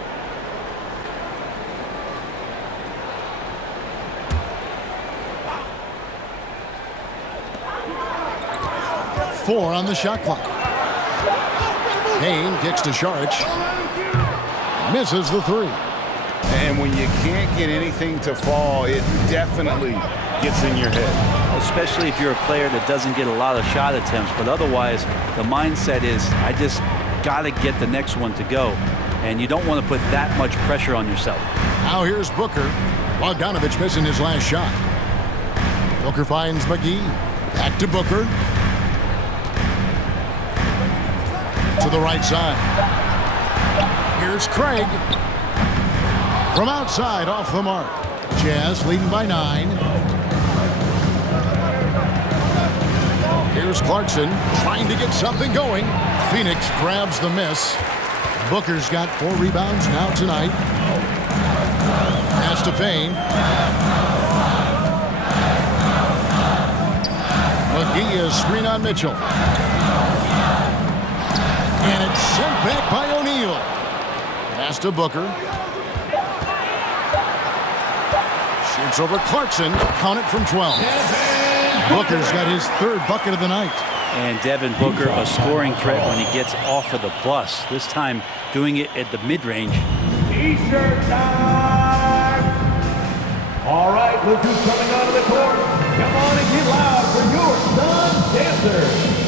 Four on the shot clock. Payne kicks to Saric. Misses the three. And when you can't get anything to fall, it definitely gets in your head. Especially if you're a player that doesn't get a lot of shot attempts, but otherwise the mindset is, I just got to get the next one to go. And you don't want to put that much pressure on yourself. Now here's Booker. Bogdanovich missing his last shot. Booker finds McGee. Back to Booker. To the right side. Here's Craig. From outside, off the mark. Jazz leading by 9. Here's Clarkson trying to get something going. Phoenix grabs the miss. Booker's got 4 rebounds now tonight. Pass to Payne. McGee is screen on Mitchell. And it's sent back by O'Neal. Pass to Booker. Shoots over Clarkson. Count it from 12. Booker's got his 3rd bucket of the night. And Devin Booker, a scoring threat when he gets off of the bus. This time doing it at the mid-range. T-shirt time! All right, look who's coming onto the court. Come on and get loud for your Suns dancers.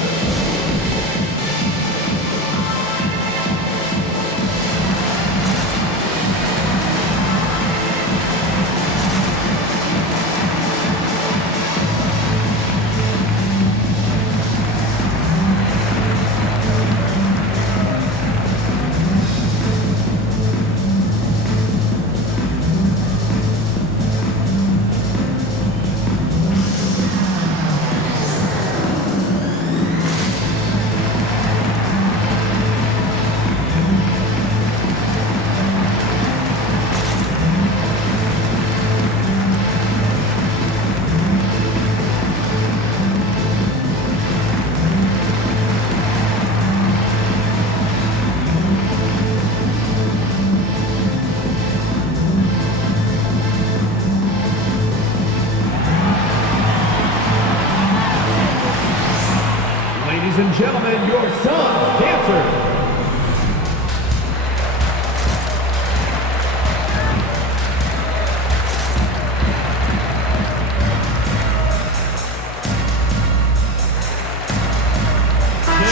Ladies and gentlemen, your Suns dancers.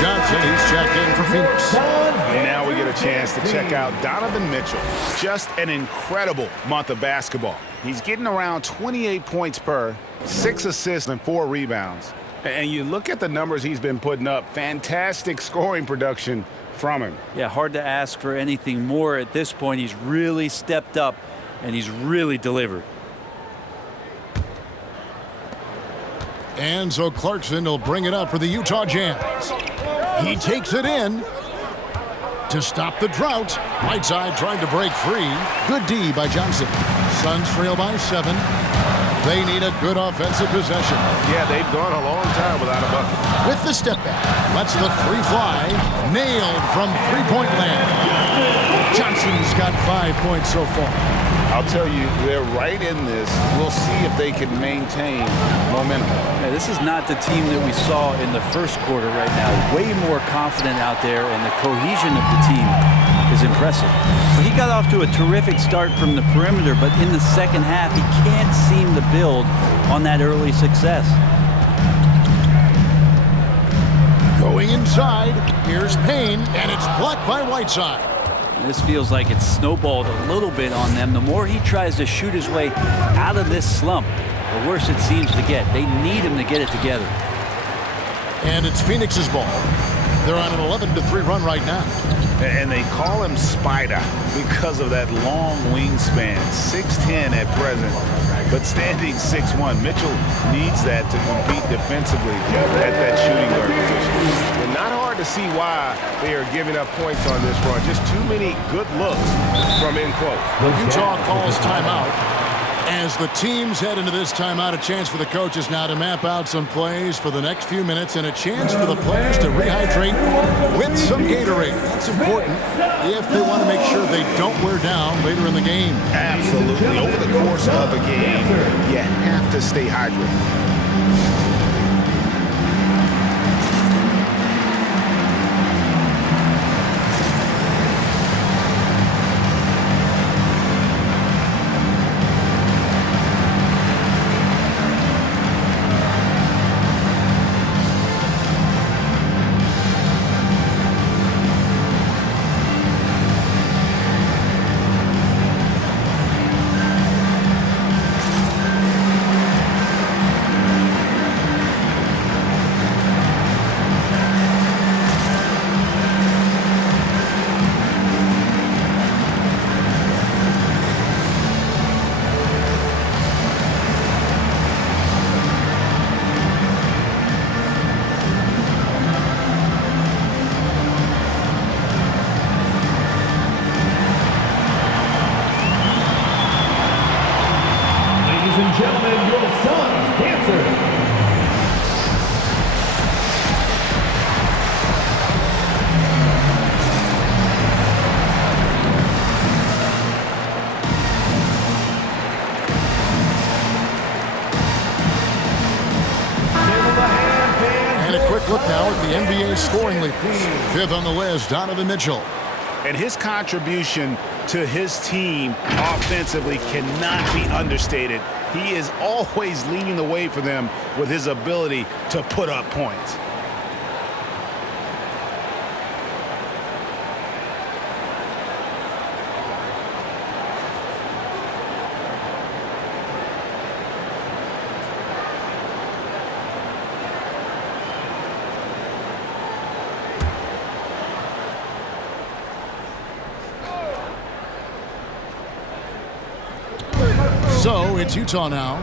Johnson, he's checked in for Phoenix. And now we get a chance to check out Donovan Mitchell. Just an incredible month of basketball. He's getting around 28 points per, 6 assists and 4 rebounds. And you look at the numbers he's been putting up, fantastic scoring production from him. Yeah, hard to ask for anything more at this point. He's really stepped up, and he's really delivered. And so Clarkson will bring it up for the Utah Jazz. He takes it in to stop the drought. Whiteside trying to break free. Good D by Johnson. Suns trail by 7. They need a good offensive possession. Yeah, they've gone a long time without a bucket. With the step back, lets the free fly. Nailed from three-point land. Johnson's got 5 points so far. I'll tell you, they're right in this. We'll see if they can maintain momentum. Yeah, this is not the team that we saw in the first quarter right now. Way more confident out there, and the cohesion of the team is impressive. But he got off to a terrific start from the perimeter, but in the second half, he can't seem to build on that early success. Going inside, here's Payne, and it's blocked by Whiteside. This feels like it's snowballed a little bit on them. The more he tries to shoot his way out of this slump, the worse it seems to get. They need him to get it together. And it's Phoenix's ball. They're on an 11-3 run right now. And they call him Spider because of that long wingspan, 6'10" at present, but standing 6'1". Mitchell needs that to compete defensively at that shooting guard position. And not hard to see why they are giving up points on this run. Just too many good looks from in close. Utah calls timeout. As the teams head into this timeout, a chance for the coaches now to map out some plays for the next few minutes and a chance for the players to rehydrate with some Gatorade. That's important if they want to make sure they don't wear down later in the game. Absolutely. Over the course of a game, you have to stay hydrated. Ladies and gentlemen, your son's dancer. And a quick look now at the NBA scoring leaders. Fifth on the list, Donovan Mitchell. And his contribution to his team offensively cannot be understated. He is always leading the way for them with his ability to put up points. So it's Utah now.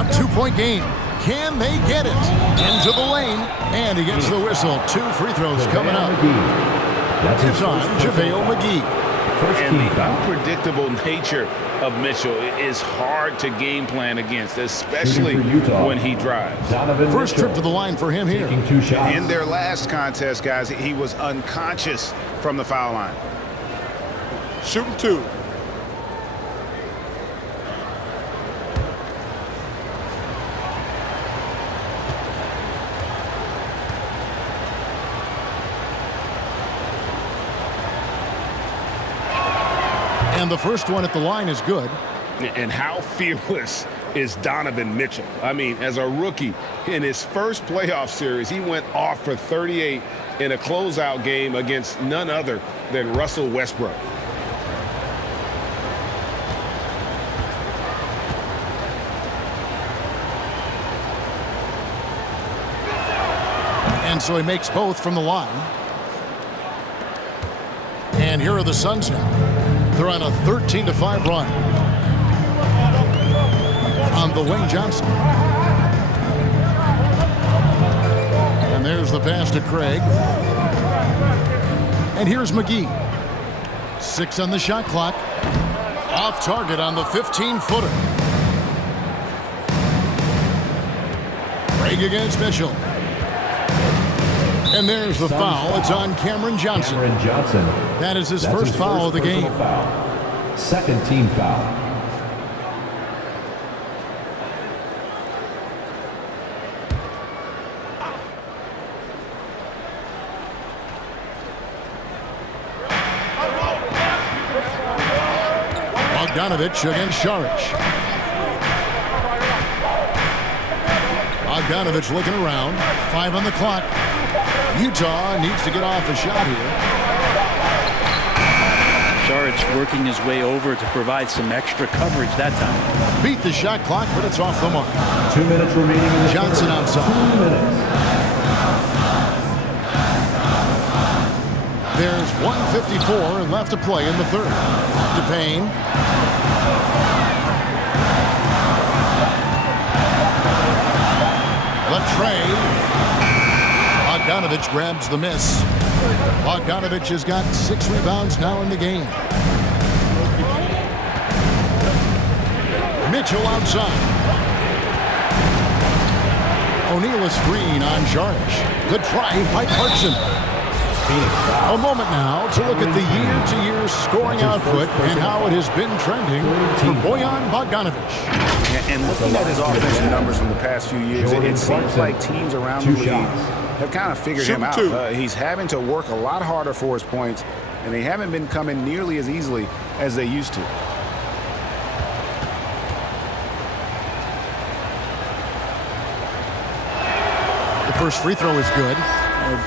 A 2-point game. Can they get it? Into the lane. And he gets the whistle. 2 free throws coming up. It's on JaVale McGee. And the unpredictable nature of Mitchell is hard to game plan against, especially when he drives. First trip to the line for him here. In their last contest, guys, he was unconscious from the foul line. Shooting 2. And the first one at the line is good. And how fearless is Donovan Mitchell? I mean, as a rookie, in his first playoff series, he went off for 38 in a closeout game against none other than Russell Westbrook. And so he makes both from the line. And here are the Suns now. They're on a 13-5 run. On the wing, Johnson. And there's the pass to Craig. And here's McGee. 6 on the shot clock. Off target on the 15-footer. Craig against Mitchell. And there's the foul. It's on Cameron Johnson. That is his first foul of the game. Second team foul. Bogdanovich against Saric. Bogdanovich looking around. 5 on the clock. Utah needs to get off a shot here. Saric working his way over to provide some extra coverage that time. Beat the shot clock, but it's off the mark. 2 minutes remaining in the Johnson outside. 2 minutes. There's 1:54 left to play in the third. To Payne. Latrey. Bogdanovich grabs the miss. Bogdanovich has got 6 rebounds now in the game. Mitchell outside. O'Neal a screen on Jarge. Good drive by Clarkson. A moment now to look at the year-to-year scoring output and how it has been trending for Bojan Bogdanovich. And looking at his offensive numbers from the past few years, it seems like teams around the league have kind of figured him out. He's having to work a lot harder for his points, and they haven't been coming nearly as easily as they used to. The first free throw is good.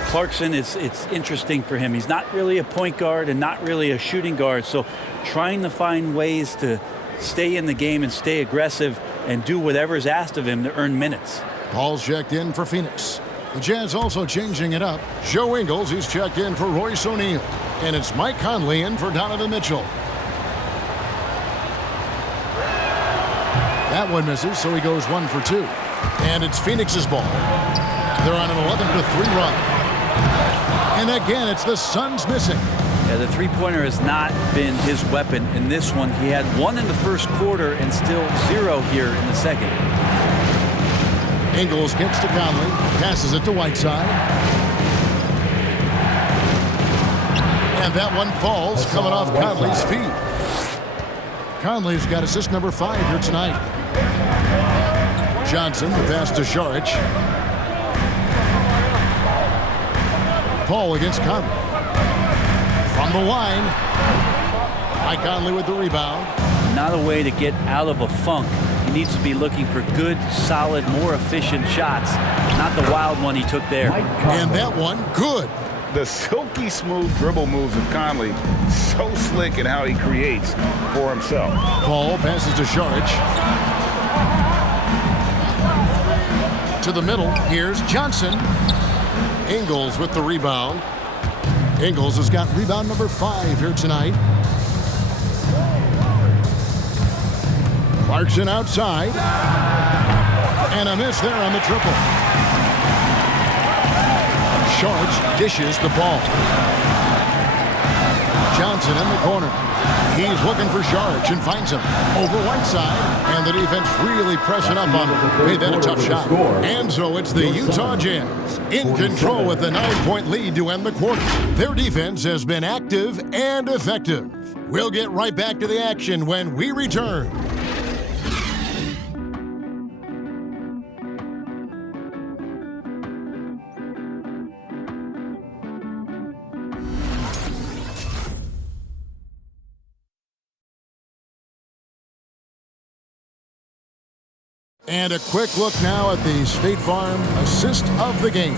Clarkson, it's interesting for him. He's not really a point guard and not really a shooting guard, so trying to find ways to stay in the game and stay aggressive and do whatever is asked of him to earn minutes. Paul's checked in for Phoenix. The Jazz also changing it up. Joe Ingles, he's checked in for Royce O'Neal. And it's Mike Conley in for Donovan Mitchell. That one misses, so he goes 1 for 2. And it's Phoenix's ball. They're on an 11-3 run. And again, it's the Suns missing. Yeah, the three-pointer has not been his weapon in this one. He had 1 in the first quarter and still 0 here in the second. Ingles gets to Conley, passes it to Whiteside. And that one falls, coming off Conley's feet. Conley's got assist number 5 here tonight. Johnson, the pass to Šarić. Paul against Conley. From the line. Mike Conley with the rebound. Not a way to get out of a funk. He needs to be looking for good, solid, more efficient shots, not the wild one he took there. And that one, good. The silky smooth dribble moves of Conley, so slick in how he creates for himself. Paul passes to Šarić. To the middle, here's Johnson. Ingles with the rebound. Ingles has got rebound number 5 here tonight. Clarkson outside. And a miss there on the triple. Šarić dishes the ball. Johnson in the corner. He's looking for Šarić and finds him over Whiteside. And the defense really pressing up on him. Made that a tough shot. And so it's the Utah Jazz in control with a 9-point lead to end the quarter. Their defense has been active and effective. We'll get right back to the action when we return. And a quick look now at the State Farm assist of the game.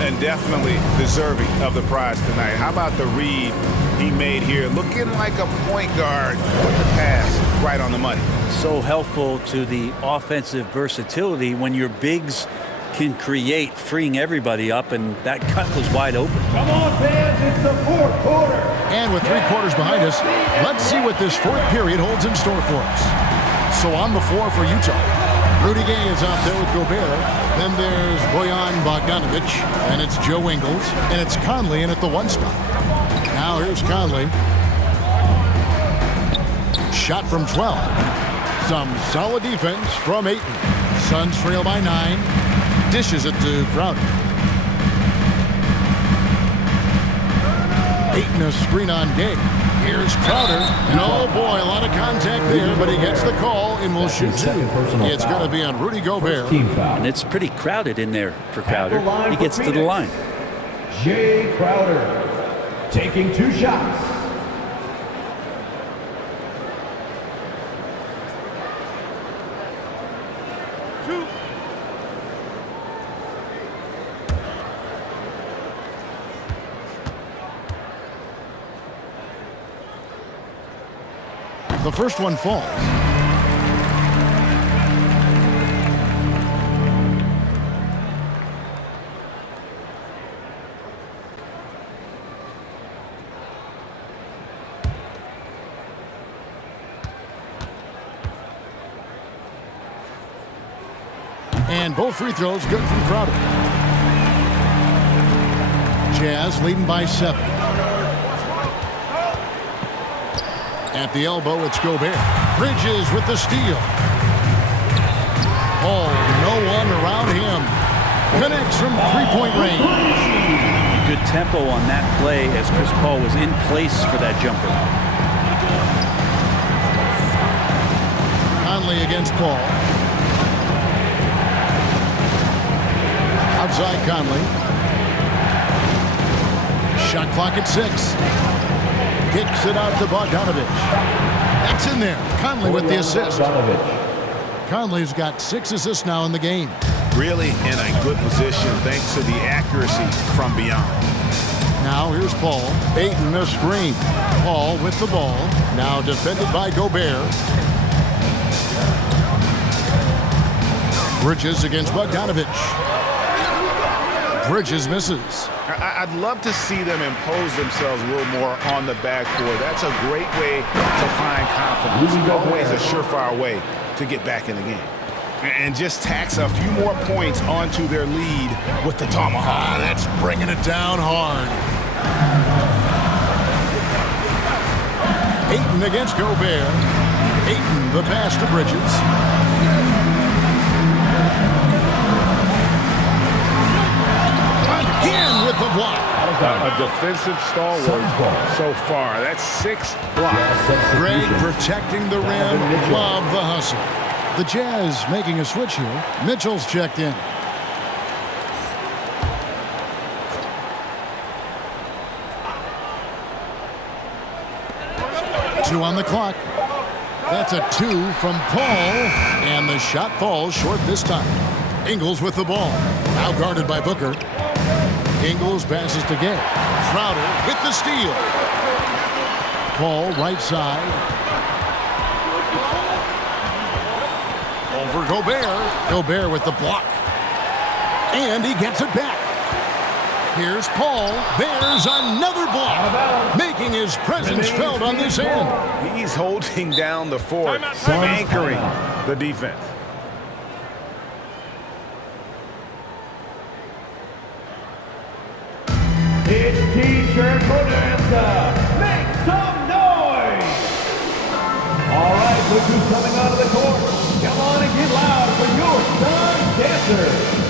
And definitely deserving of the prize tonight. How about the read he made here? Looking like a point guard with the pass right on the money. So helpful to the offensive versatility when your bigs can create, freeing everybody up, and that cut was wide open. Come on, fans, it's the 4th quarter. And with 3 quarters behind us, let's see what this 4th period holds in store for us. So on the floor for Utah, Rudy Gay is out there with Gobert. Then there's Bojan Bogdanovich, and it's Joe Ingles, and it's Conley in at the 1 spot. Now here's Conley. Shot from 12. Some solid defense from Ayton. Suns trail by 9. Dishes it to Crowder. Ayton a screen on Gay. Here's Crowder, and oh boy, a lot of contact there, but he gets the call and will shoot 2. It's going to be on Rudy Gobert. And it's pretty crowded in there for Crowder. He gets to the line. Jay Crowder taking 2 shots. The first one falls. And both free throws good from Crowder. Jazz leading by 7. At the elbow, it's Gobert. Bridges with the steal. Oh, no one around him. Connects from three-point range. Good tempo on that play as Chris Paul was in place for that jumper. Conley against Paul. Outside Conley. Shot clock at 6. Kicks it out to Bogdanovich. That's in there. Conley with the assist. Conley's got 6 assists now in the game. Really in a good position thanks to the accuracy from beyond. Now here's Paul. Ayton the screen. Paul with the ball. Now defended by Gobert. Bridges against Bogdanovich. Bridges misses. I'd love to see them impose themselves a little more on the backboard. That's a great way to find confidence. Always a surefire way to get back in the game. And just tax a few more points onto their lead with the tomahawk. That's bringing it down hard. Ayton against Gobert. Ayton the pass to Bridges. Again with the block. A defensive stalwart so far. That's 6 blocks. Greg protecting the rim. Love the hustle. The Jazz making a switch here. Mitchell's checked in. Two on the clock. That's a 2 from Paul. And the shot falls short this time. Ingles with the ball. Now guarded by Booker. Ingles passes to Gay. Crowder with the steal. Paul right side. Over Gobert. Gobert with the block. And he gets it back. Here's Paul. There's another block. Making his presence felt on this end. He's holding down the fort, anchoring the defense. It's T-shirt bonanza. Make some noise. All right, look who's coming onto the court. Come on and get loud for your son's dancer.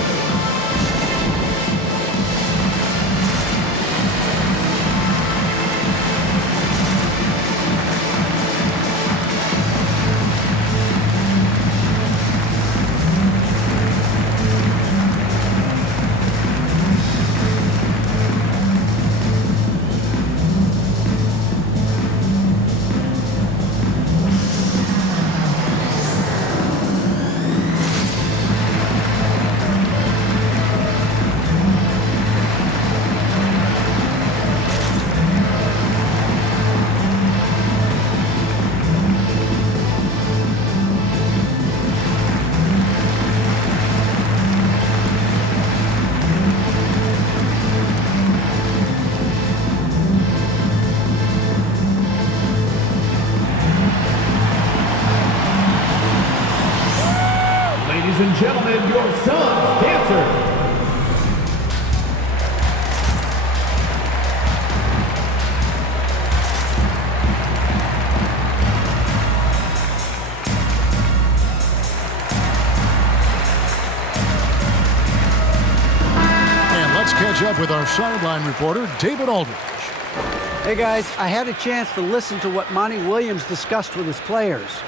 Ladies and gentlemen, your son's dancer. And let's catch up with our sideline reporter, David Aldridge. Hey guys, I had a chance to listen to what Monty Williams discussed with his players.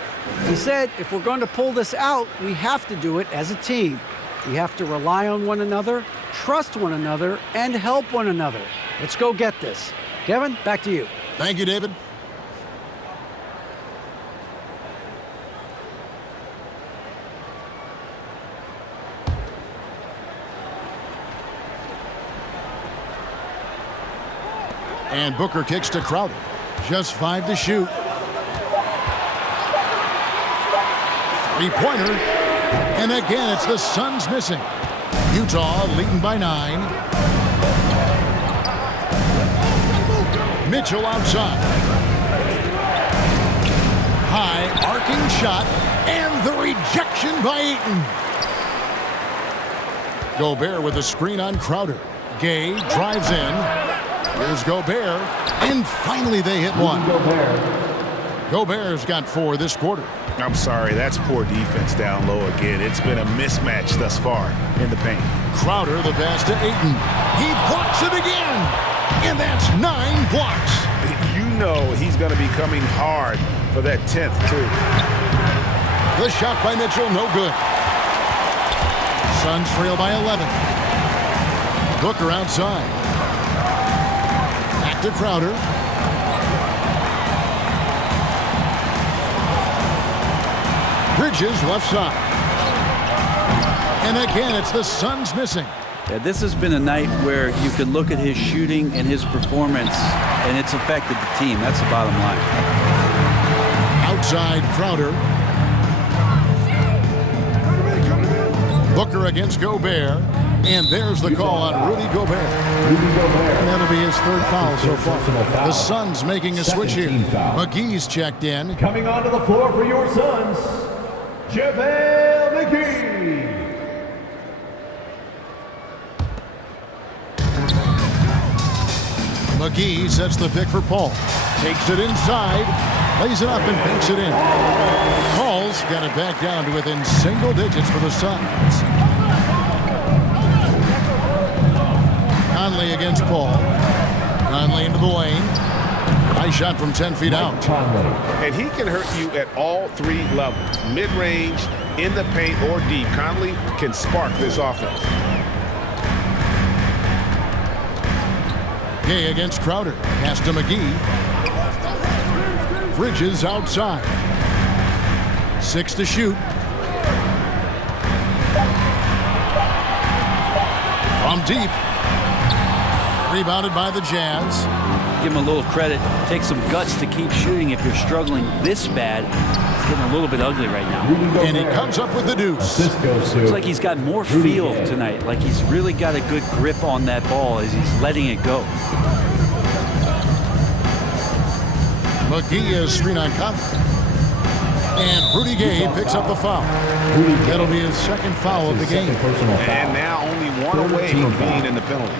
He said if we're going to pull this out, we have to do it as a team. We have to rely on one another, trust one another, and help one another. Let's go get this. Kevin, back to you. Thank you, David. And Booker kicks to Crowder. Just 5 to shoot. Three-pointer. And again, it's the Suns missing. Utah leading by 9. Mitchell outside. High arcing shot. And the rejection by Ayton. Gobert with a screen on Crowder. Gay drives in. Here's Gobert. And finally they hit one. Gobert's got 4 this quarter. I'm sorry, that's poor defense down low again. It's been a mismatch thus far in the paint. Crowder, the pass to Ayton. He blocks it again. And that's 9 blocks. You know he's going to be coming hard for that 10th, too. The shot by Mitchell, no good. Suns trail by 11. Booker outside. Back to Crowder. Bridges left side. And again, it's the Suns missing. Yeah, this has been a night where you can look at his shooting and his performance, and it's affected the team. That's the bottom line. Outside Crowder. Booker against Gobert. And there's the call on Rudy Gobert. And that'll be his 3rd foul so far. The Suns making a switch here. McGee's checked in. Coming onto the floor for your Suns, JaVale McGee. McGee sets the pick for Paul. Takes it inside. Lays it up and banks it in. Paul's got it back down to within single digits for the Suns. Conley against Paul. Conley into the lane. Nice shot from 10 feet out. And he can hurt you at all 3 levels. Mid-range, in the paint, or deep. Conley can spark this offense. Gay against Crowder. Pass to McGee. Bridges outside. 6 to shoot. From deep. Rebounded by the Jazz. Give him a little credit. Take some guts to keep shooting if you're struggling this bad. It's getting a little bit ugly right now. And he comes up with the deuce. Looks like he's got more feel tonight. Like he's really got a good grip on that ball as he's letting it go. McGee is screen on Conley. And Rudy Gay picks up the foul. That'll be his 2nd foul of the game. And now only 1 away from being in the penalty.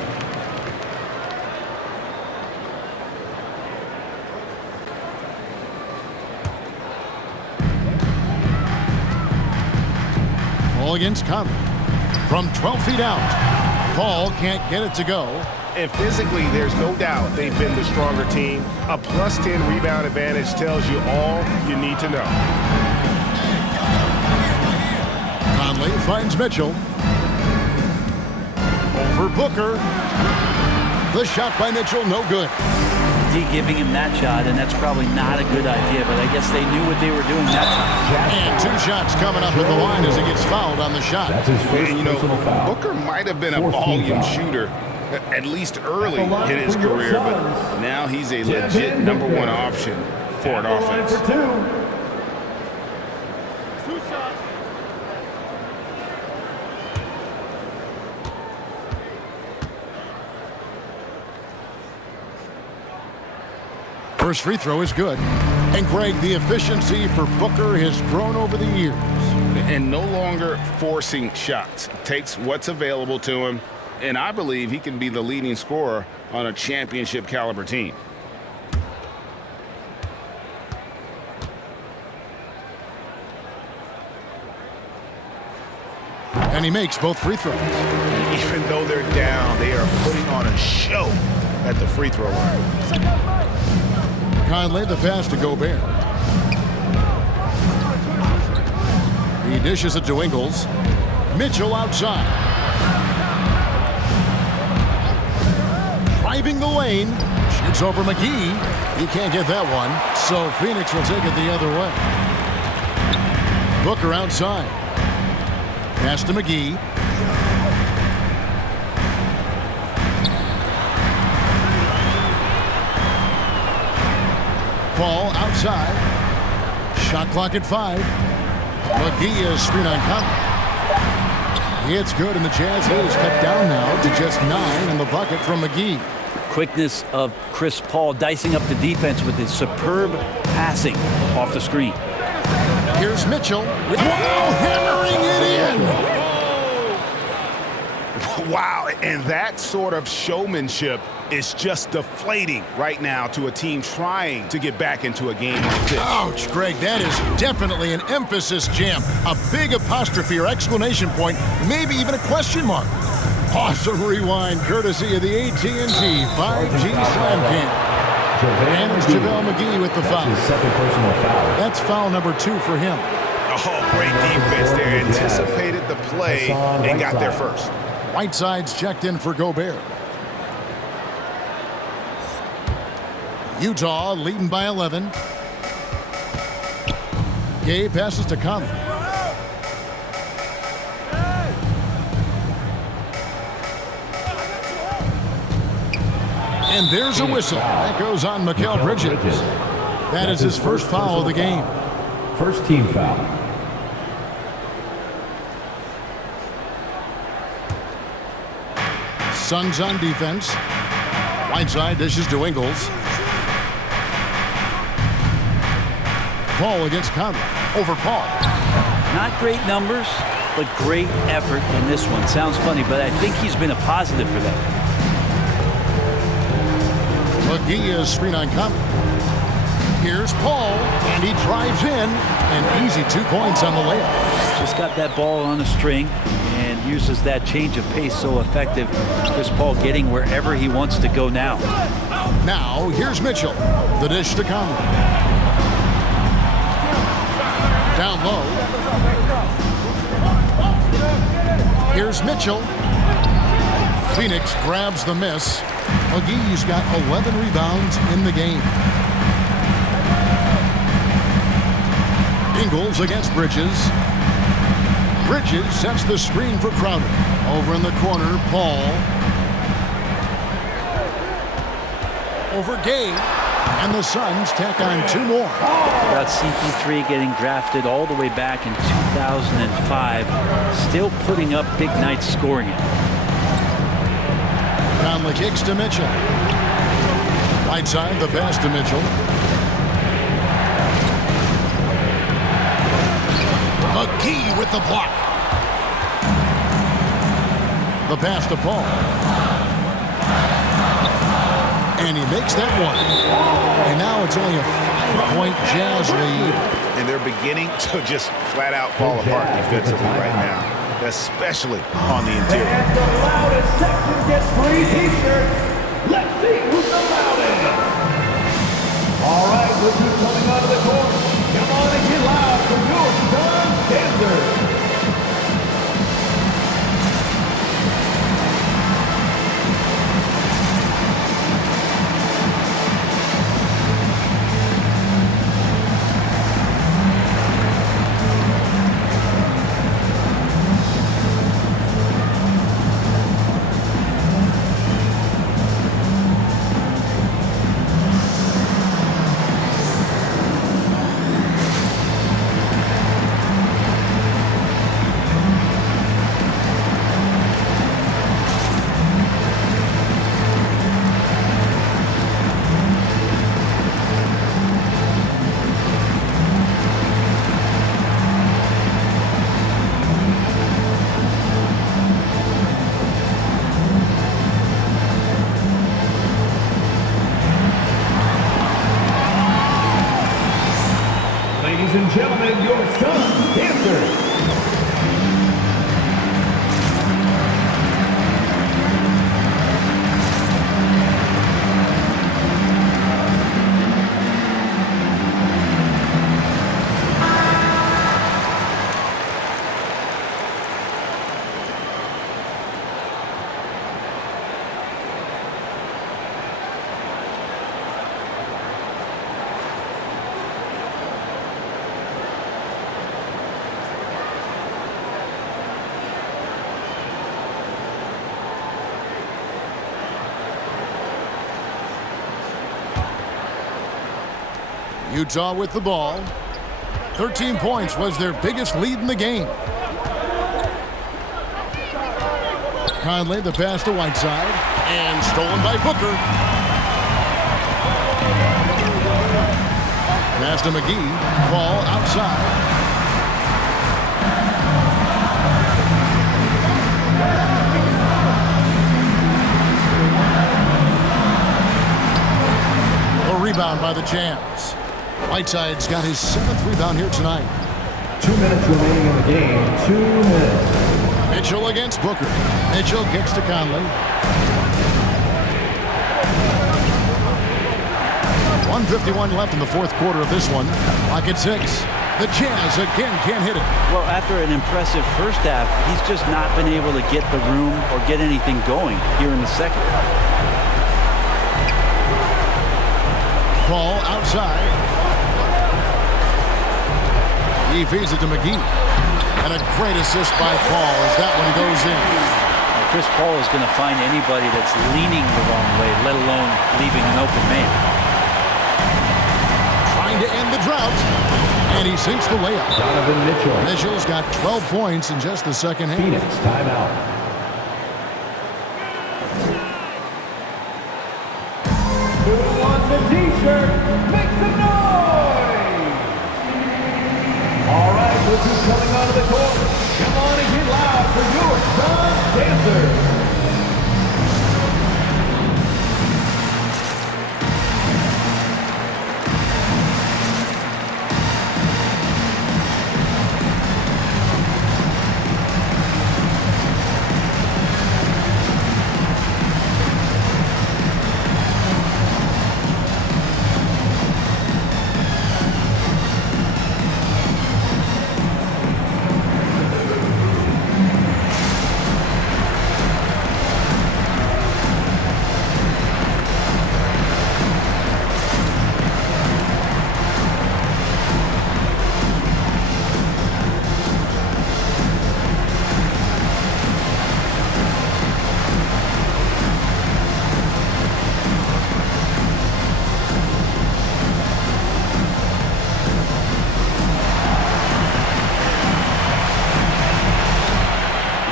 Paul against Conley. From 12 feet out. Paul can't get it to go. And physically, there's no doubt they've been the stronger team. A +10 rebound advantage tells you all you need to know. Conley finds Mitchell. Over Booker. The shot by Mitchell, no good. D giving him that shot, and that's probably not a good idea, but I guess they knew what they were doing that time. And 2 shots coming up at the line as he gets fouled on the shot. And, you know, Booker might have been a volume shooter, at least early in his career, but now he's a legit #1 option for an offense. First free throw is good. And Greg, the efficiency for Booker has grown over the years. And no longer forcing shots. Takes what's available to him. And I believe he can be the leading scorer on a championship caliber team. And he makes both free throws. And even though they're down, they are putting on a show at the free throw line. Conley, the pass to Gobert. He dishes it to Ingles. Mitchell outside. Driving the lane. Shoots over McGee. He can't get that one. So Phoenix will take it the other way. Booker outside. Pass to McGee. Paul outside. Shot clock at 5. McGee is screen on Conley. It's good, and the Jazz lead is cut down now to just 9 in the bucket from McGee. Quickness of Chris Paul dicing up the defense with his superb passing off the screen. Here's Mitchell. Wow, hammering it in. Wow, and that sort of showmanship is just deflating right now to a team trying to get back into a game like this. Ouch, Greg, that is definitely an emphasis jam. A big apostrophe or exclamation point, maybe even a question mark. Pause and rewind, courtesy of the AT&T 5G Slam Cam. And it's JaVale McGee with the foul. Second personal foul. That's foul number 2 for him. Oh, great defense there. Anticipated the play and got there first. Whiteside's checked in for Gobert. Utah leading by 11. Gay passes to Conley. And there's a whistle. That goes on Mikal Bridges. That is his first foul of the game. First team foul. Suns on defense. Whiteside dishes to Ingles. Paul against Conley. Over Paul. Not great numbers, but great effort in this one. Sounds funny, but I think he's been a positive for them. McGee is screen on Conley. Here's Paul, and he drives in. An easy 2 points on the layup. Just got that ball on a string and uses that change of pace so effective. Chris Paul getting wherever he wants to go now. Now, here's Mitchell. The dish to Conley. Down low. Here's Mitchell. Phoenix grabs the miss. McGee's got 11 rebounds in the game. Ingles against Bridges. Bridges sets the screen for Crowder. Over in the corner, Paul. Over Gay. And the Suns tack on 2 more. Got CP3 getting drafted all the way back in 2005. Still putting up big nights scoring it. Conley kicks to Mitchell. Right side, the pass to Mitchell. McGee with the block. The pass to Paul. And he makes that one. And now it's only a 5-point Jazz lead. And they're beginning to just flat out fall apart defensively right now, especially on the interior. And the loudest section gets free t-shirts. Let's see who's the loudest. All right, look who's coming onto the court. Come on and get loud for your Suns dancers. Ladies and gentlemen, your Suns dancers. Utah with the ball. 13 points was their biggest lead in the game. Conley, the pass to Whiteside, and stolen by Booker. Pass to McGee. Ball outside. Jazz. Whiteside's got his 7th rebound here tonight. 2 minutes remaining in the game. 2 minutes. Mitchell against Booker. Mitchell kicks to Conley. 1:51 left in the 4th quarter of this one. Clock at 6. The Jazz again can't hit it. Well, after an impressive first half, he's just not been able to get the room or get anything going here in the second. Paul outside. He feeds it to McGee. And a great assist by Paul as that one goes in. Chris Paul is going to find anybody that's leaning the wrong way, let alone leaving an open man. Trying to end the drought. And he sinks the layup. Donovan Mitchell. Mitchell's got 12 points in just the second half. Phoenix timeout. Who wants a t-shirt? Make some noise! All right, look who's coming onto the court. Come on and get loud for your Suns dancers.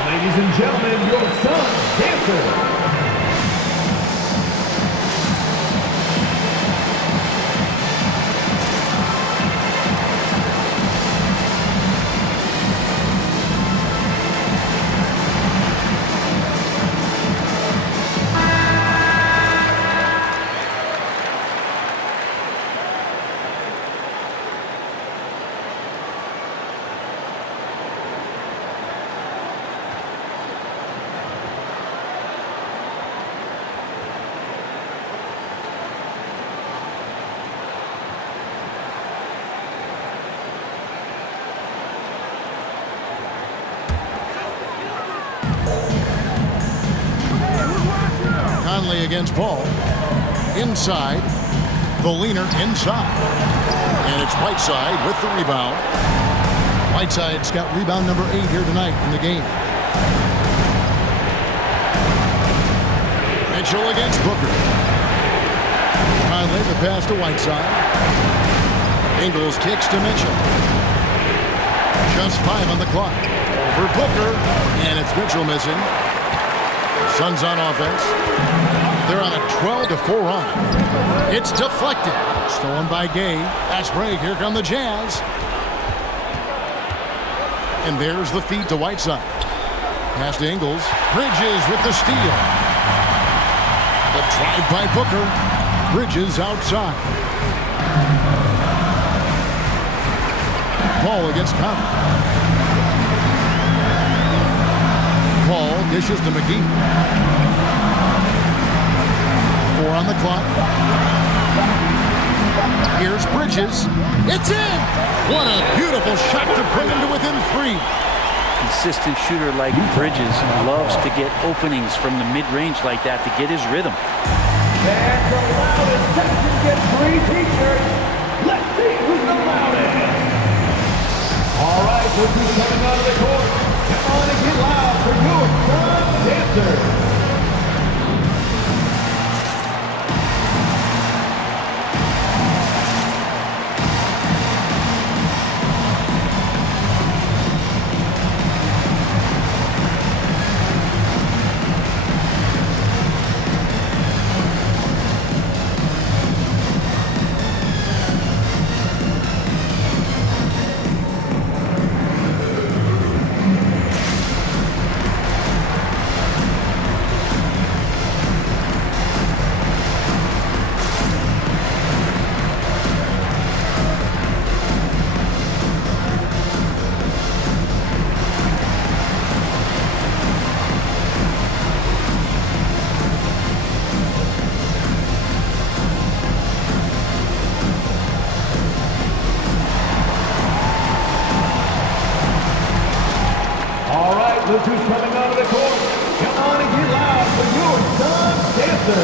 Ladies and gentlemen, your Suns dancer. Conley against Paul. Inside. The leaner inside. And it's Whiteside with the rebound. Whiteside's got rebound number 8 here tonight in the game. Mitchell against Booker. Conley the pass to Whiteside. Ingles kicks to Mitchell. Just 5 on the clock. For Booker. And it's Mitchell missing. Suns on offense. They're on a 12-4 run. It's deflected. Stolen by Gay. Fast break. Here come the Jazz. And there's the feed to Whiteside. Pass to Ingles. Bridges with the steal. The drive by Booker. Bridges outside. Paul against Conley. Paul dishes to McGee. 4 on the clock. Here's Bridges. It's in! What a beautiful shot to bring him to within 3. Consistent shooter like Bridges loves to get openings from the mid-range like that to get his rhythm. That's the loudest section gets 3 t-shirts. Let's see who's the loudest. All right, look who's coming out of the court. Come on and get loud for your Suns dancer. look who's coming onto the court. Come on and get loud for your son's dancer.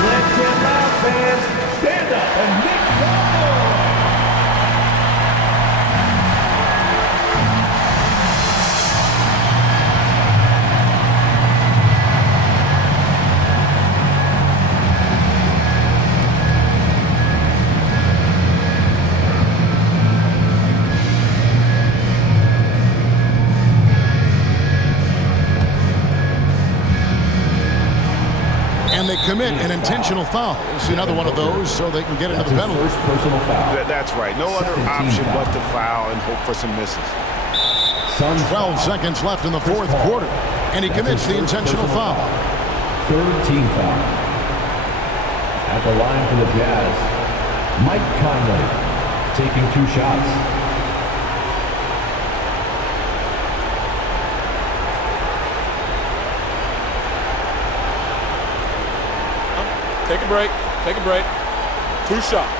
Let's get loud, fans. Stand up and make some noise. And they commit an intentional foul. It's another one of those so they can get into the penalty. First personal foul. That's right. No other option but to foul and hope for some misses. 12 seconds left in the fourth quarter. And he commits the intentional foul. Third team foul. At the line for the Jazz, Mike Conley taking 2 shots. Take a break. Take a break. 2 shots.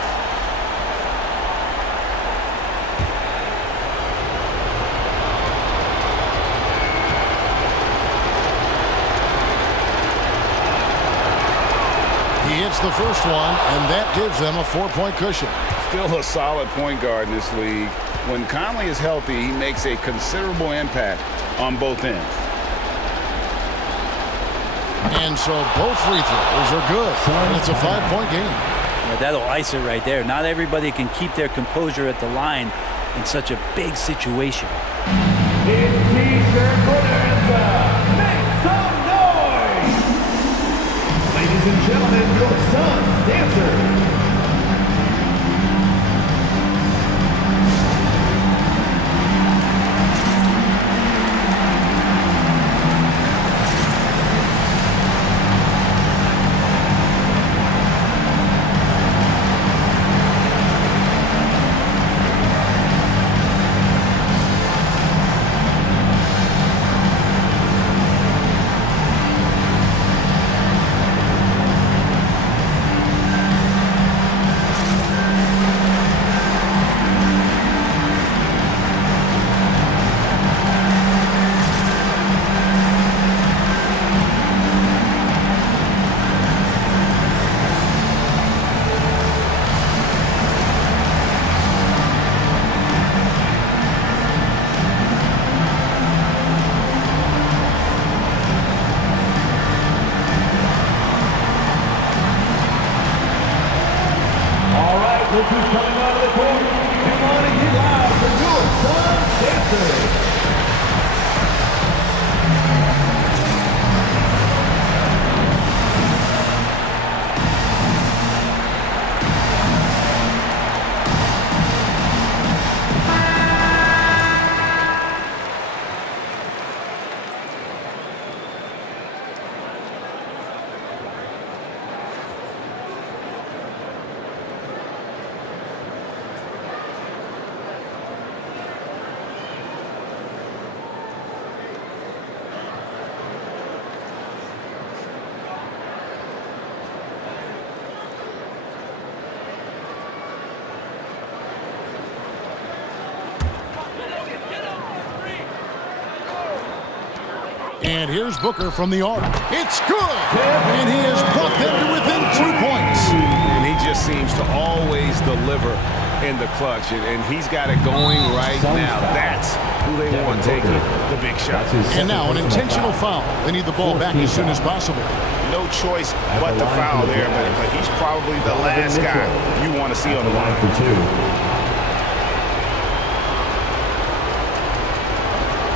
He hits the first one, and that gives them a 4-point cushion. Still a solid point guard in this league. When Conley is healthy, he makes a considerable impact on both ends. And so both free throws are good. And it's a 5-point game. Yeah, that'll ice it right there. Not everybody can keep their composure at the line in such a big situation. It's T-shirt bonanza. Make some noise. Ladies and gentlemen, your son's dancer. Look who's coming out of the court. Come on and get loud for your son's dancer. And here's Booker from the arc. It's good! And he has brought them to within 2 points. And he just seems to always deliver in the clutch. And he's got it going right now. That's who they want taking the big shot. And now an intentional foul. They need the ball back as soon as possible. No choice but to foul there, but he's probably the last guy you want to see on the line for 2.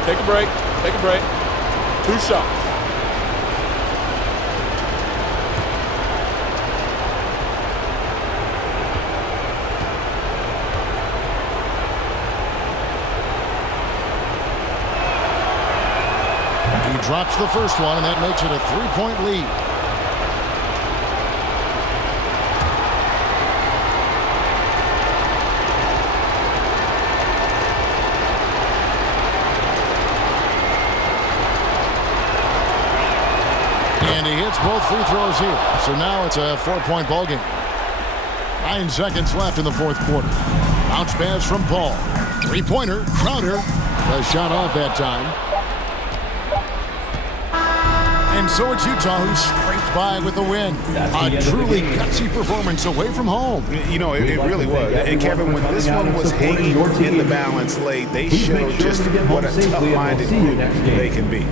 Take a break. Take a break. 2 shots. He drops the first one, and that makes it a 3-point lead. And And he hits both free throws here. So now it's a 4-point ball game. 9 seconds left in the fourth quarter. Bounce pass from Paul. Three-pointer. Crowder. The shot off that time. And so it's Utah who scraped by with the win. A truly gutsy performance away from home. You know, it really was. And Kevin, when this one was hanging in the balance late, they showed just what a tough-minded group they can be.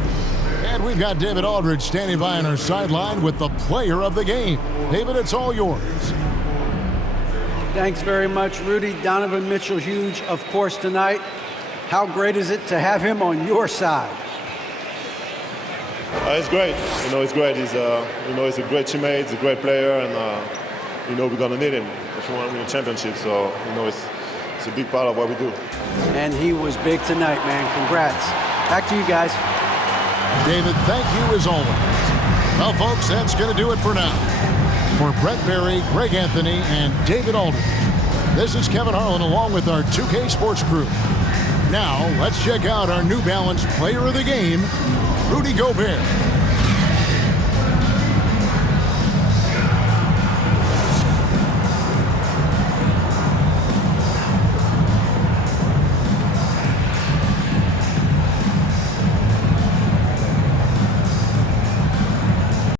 And we've got David Aldridge standing by on our sideline with the player of the game. David, it's all yours. Thanks very much, Rudy. Donovan Mitchell, huge, of course, tonight. How great is it to have him on your side? It's great. It's great. He's a great teammate. He's a great player, and we're gonna need him if we want to win a championship. So, it's a big part of what we do. And he was big tonight, man. Congrats. Back to you guys. David, thank you as always. Well, folks, that's going to do it for now. For Brett Berry, Greg Anthony, and David Aldridge, this is Kevin Harlan along with our 2K Sports crew. Now, let's check out our New Balance player of the game, Rudy Gobert.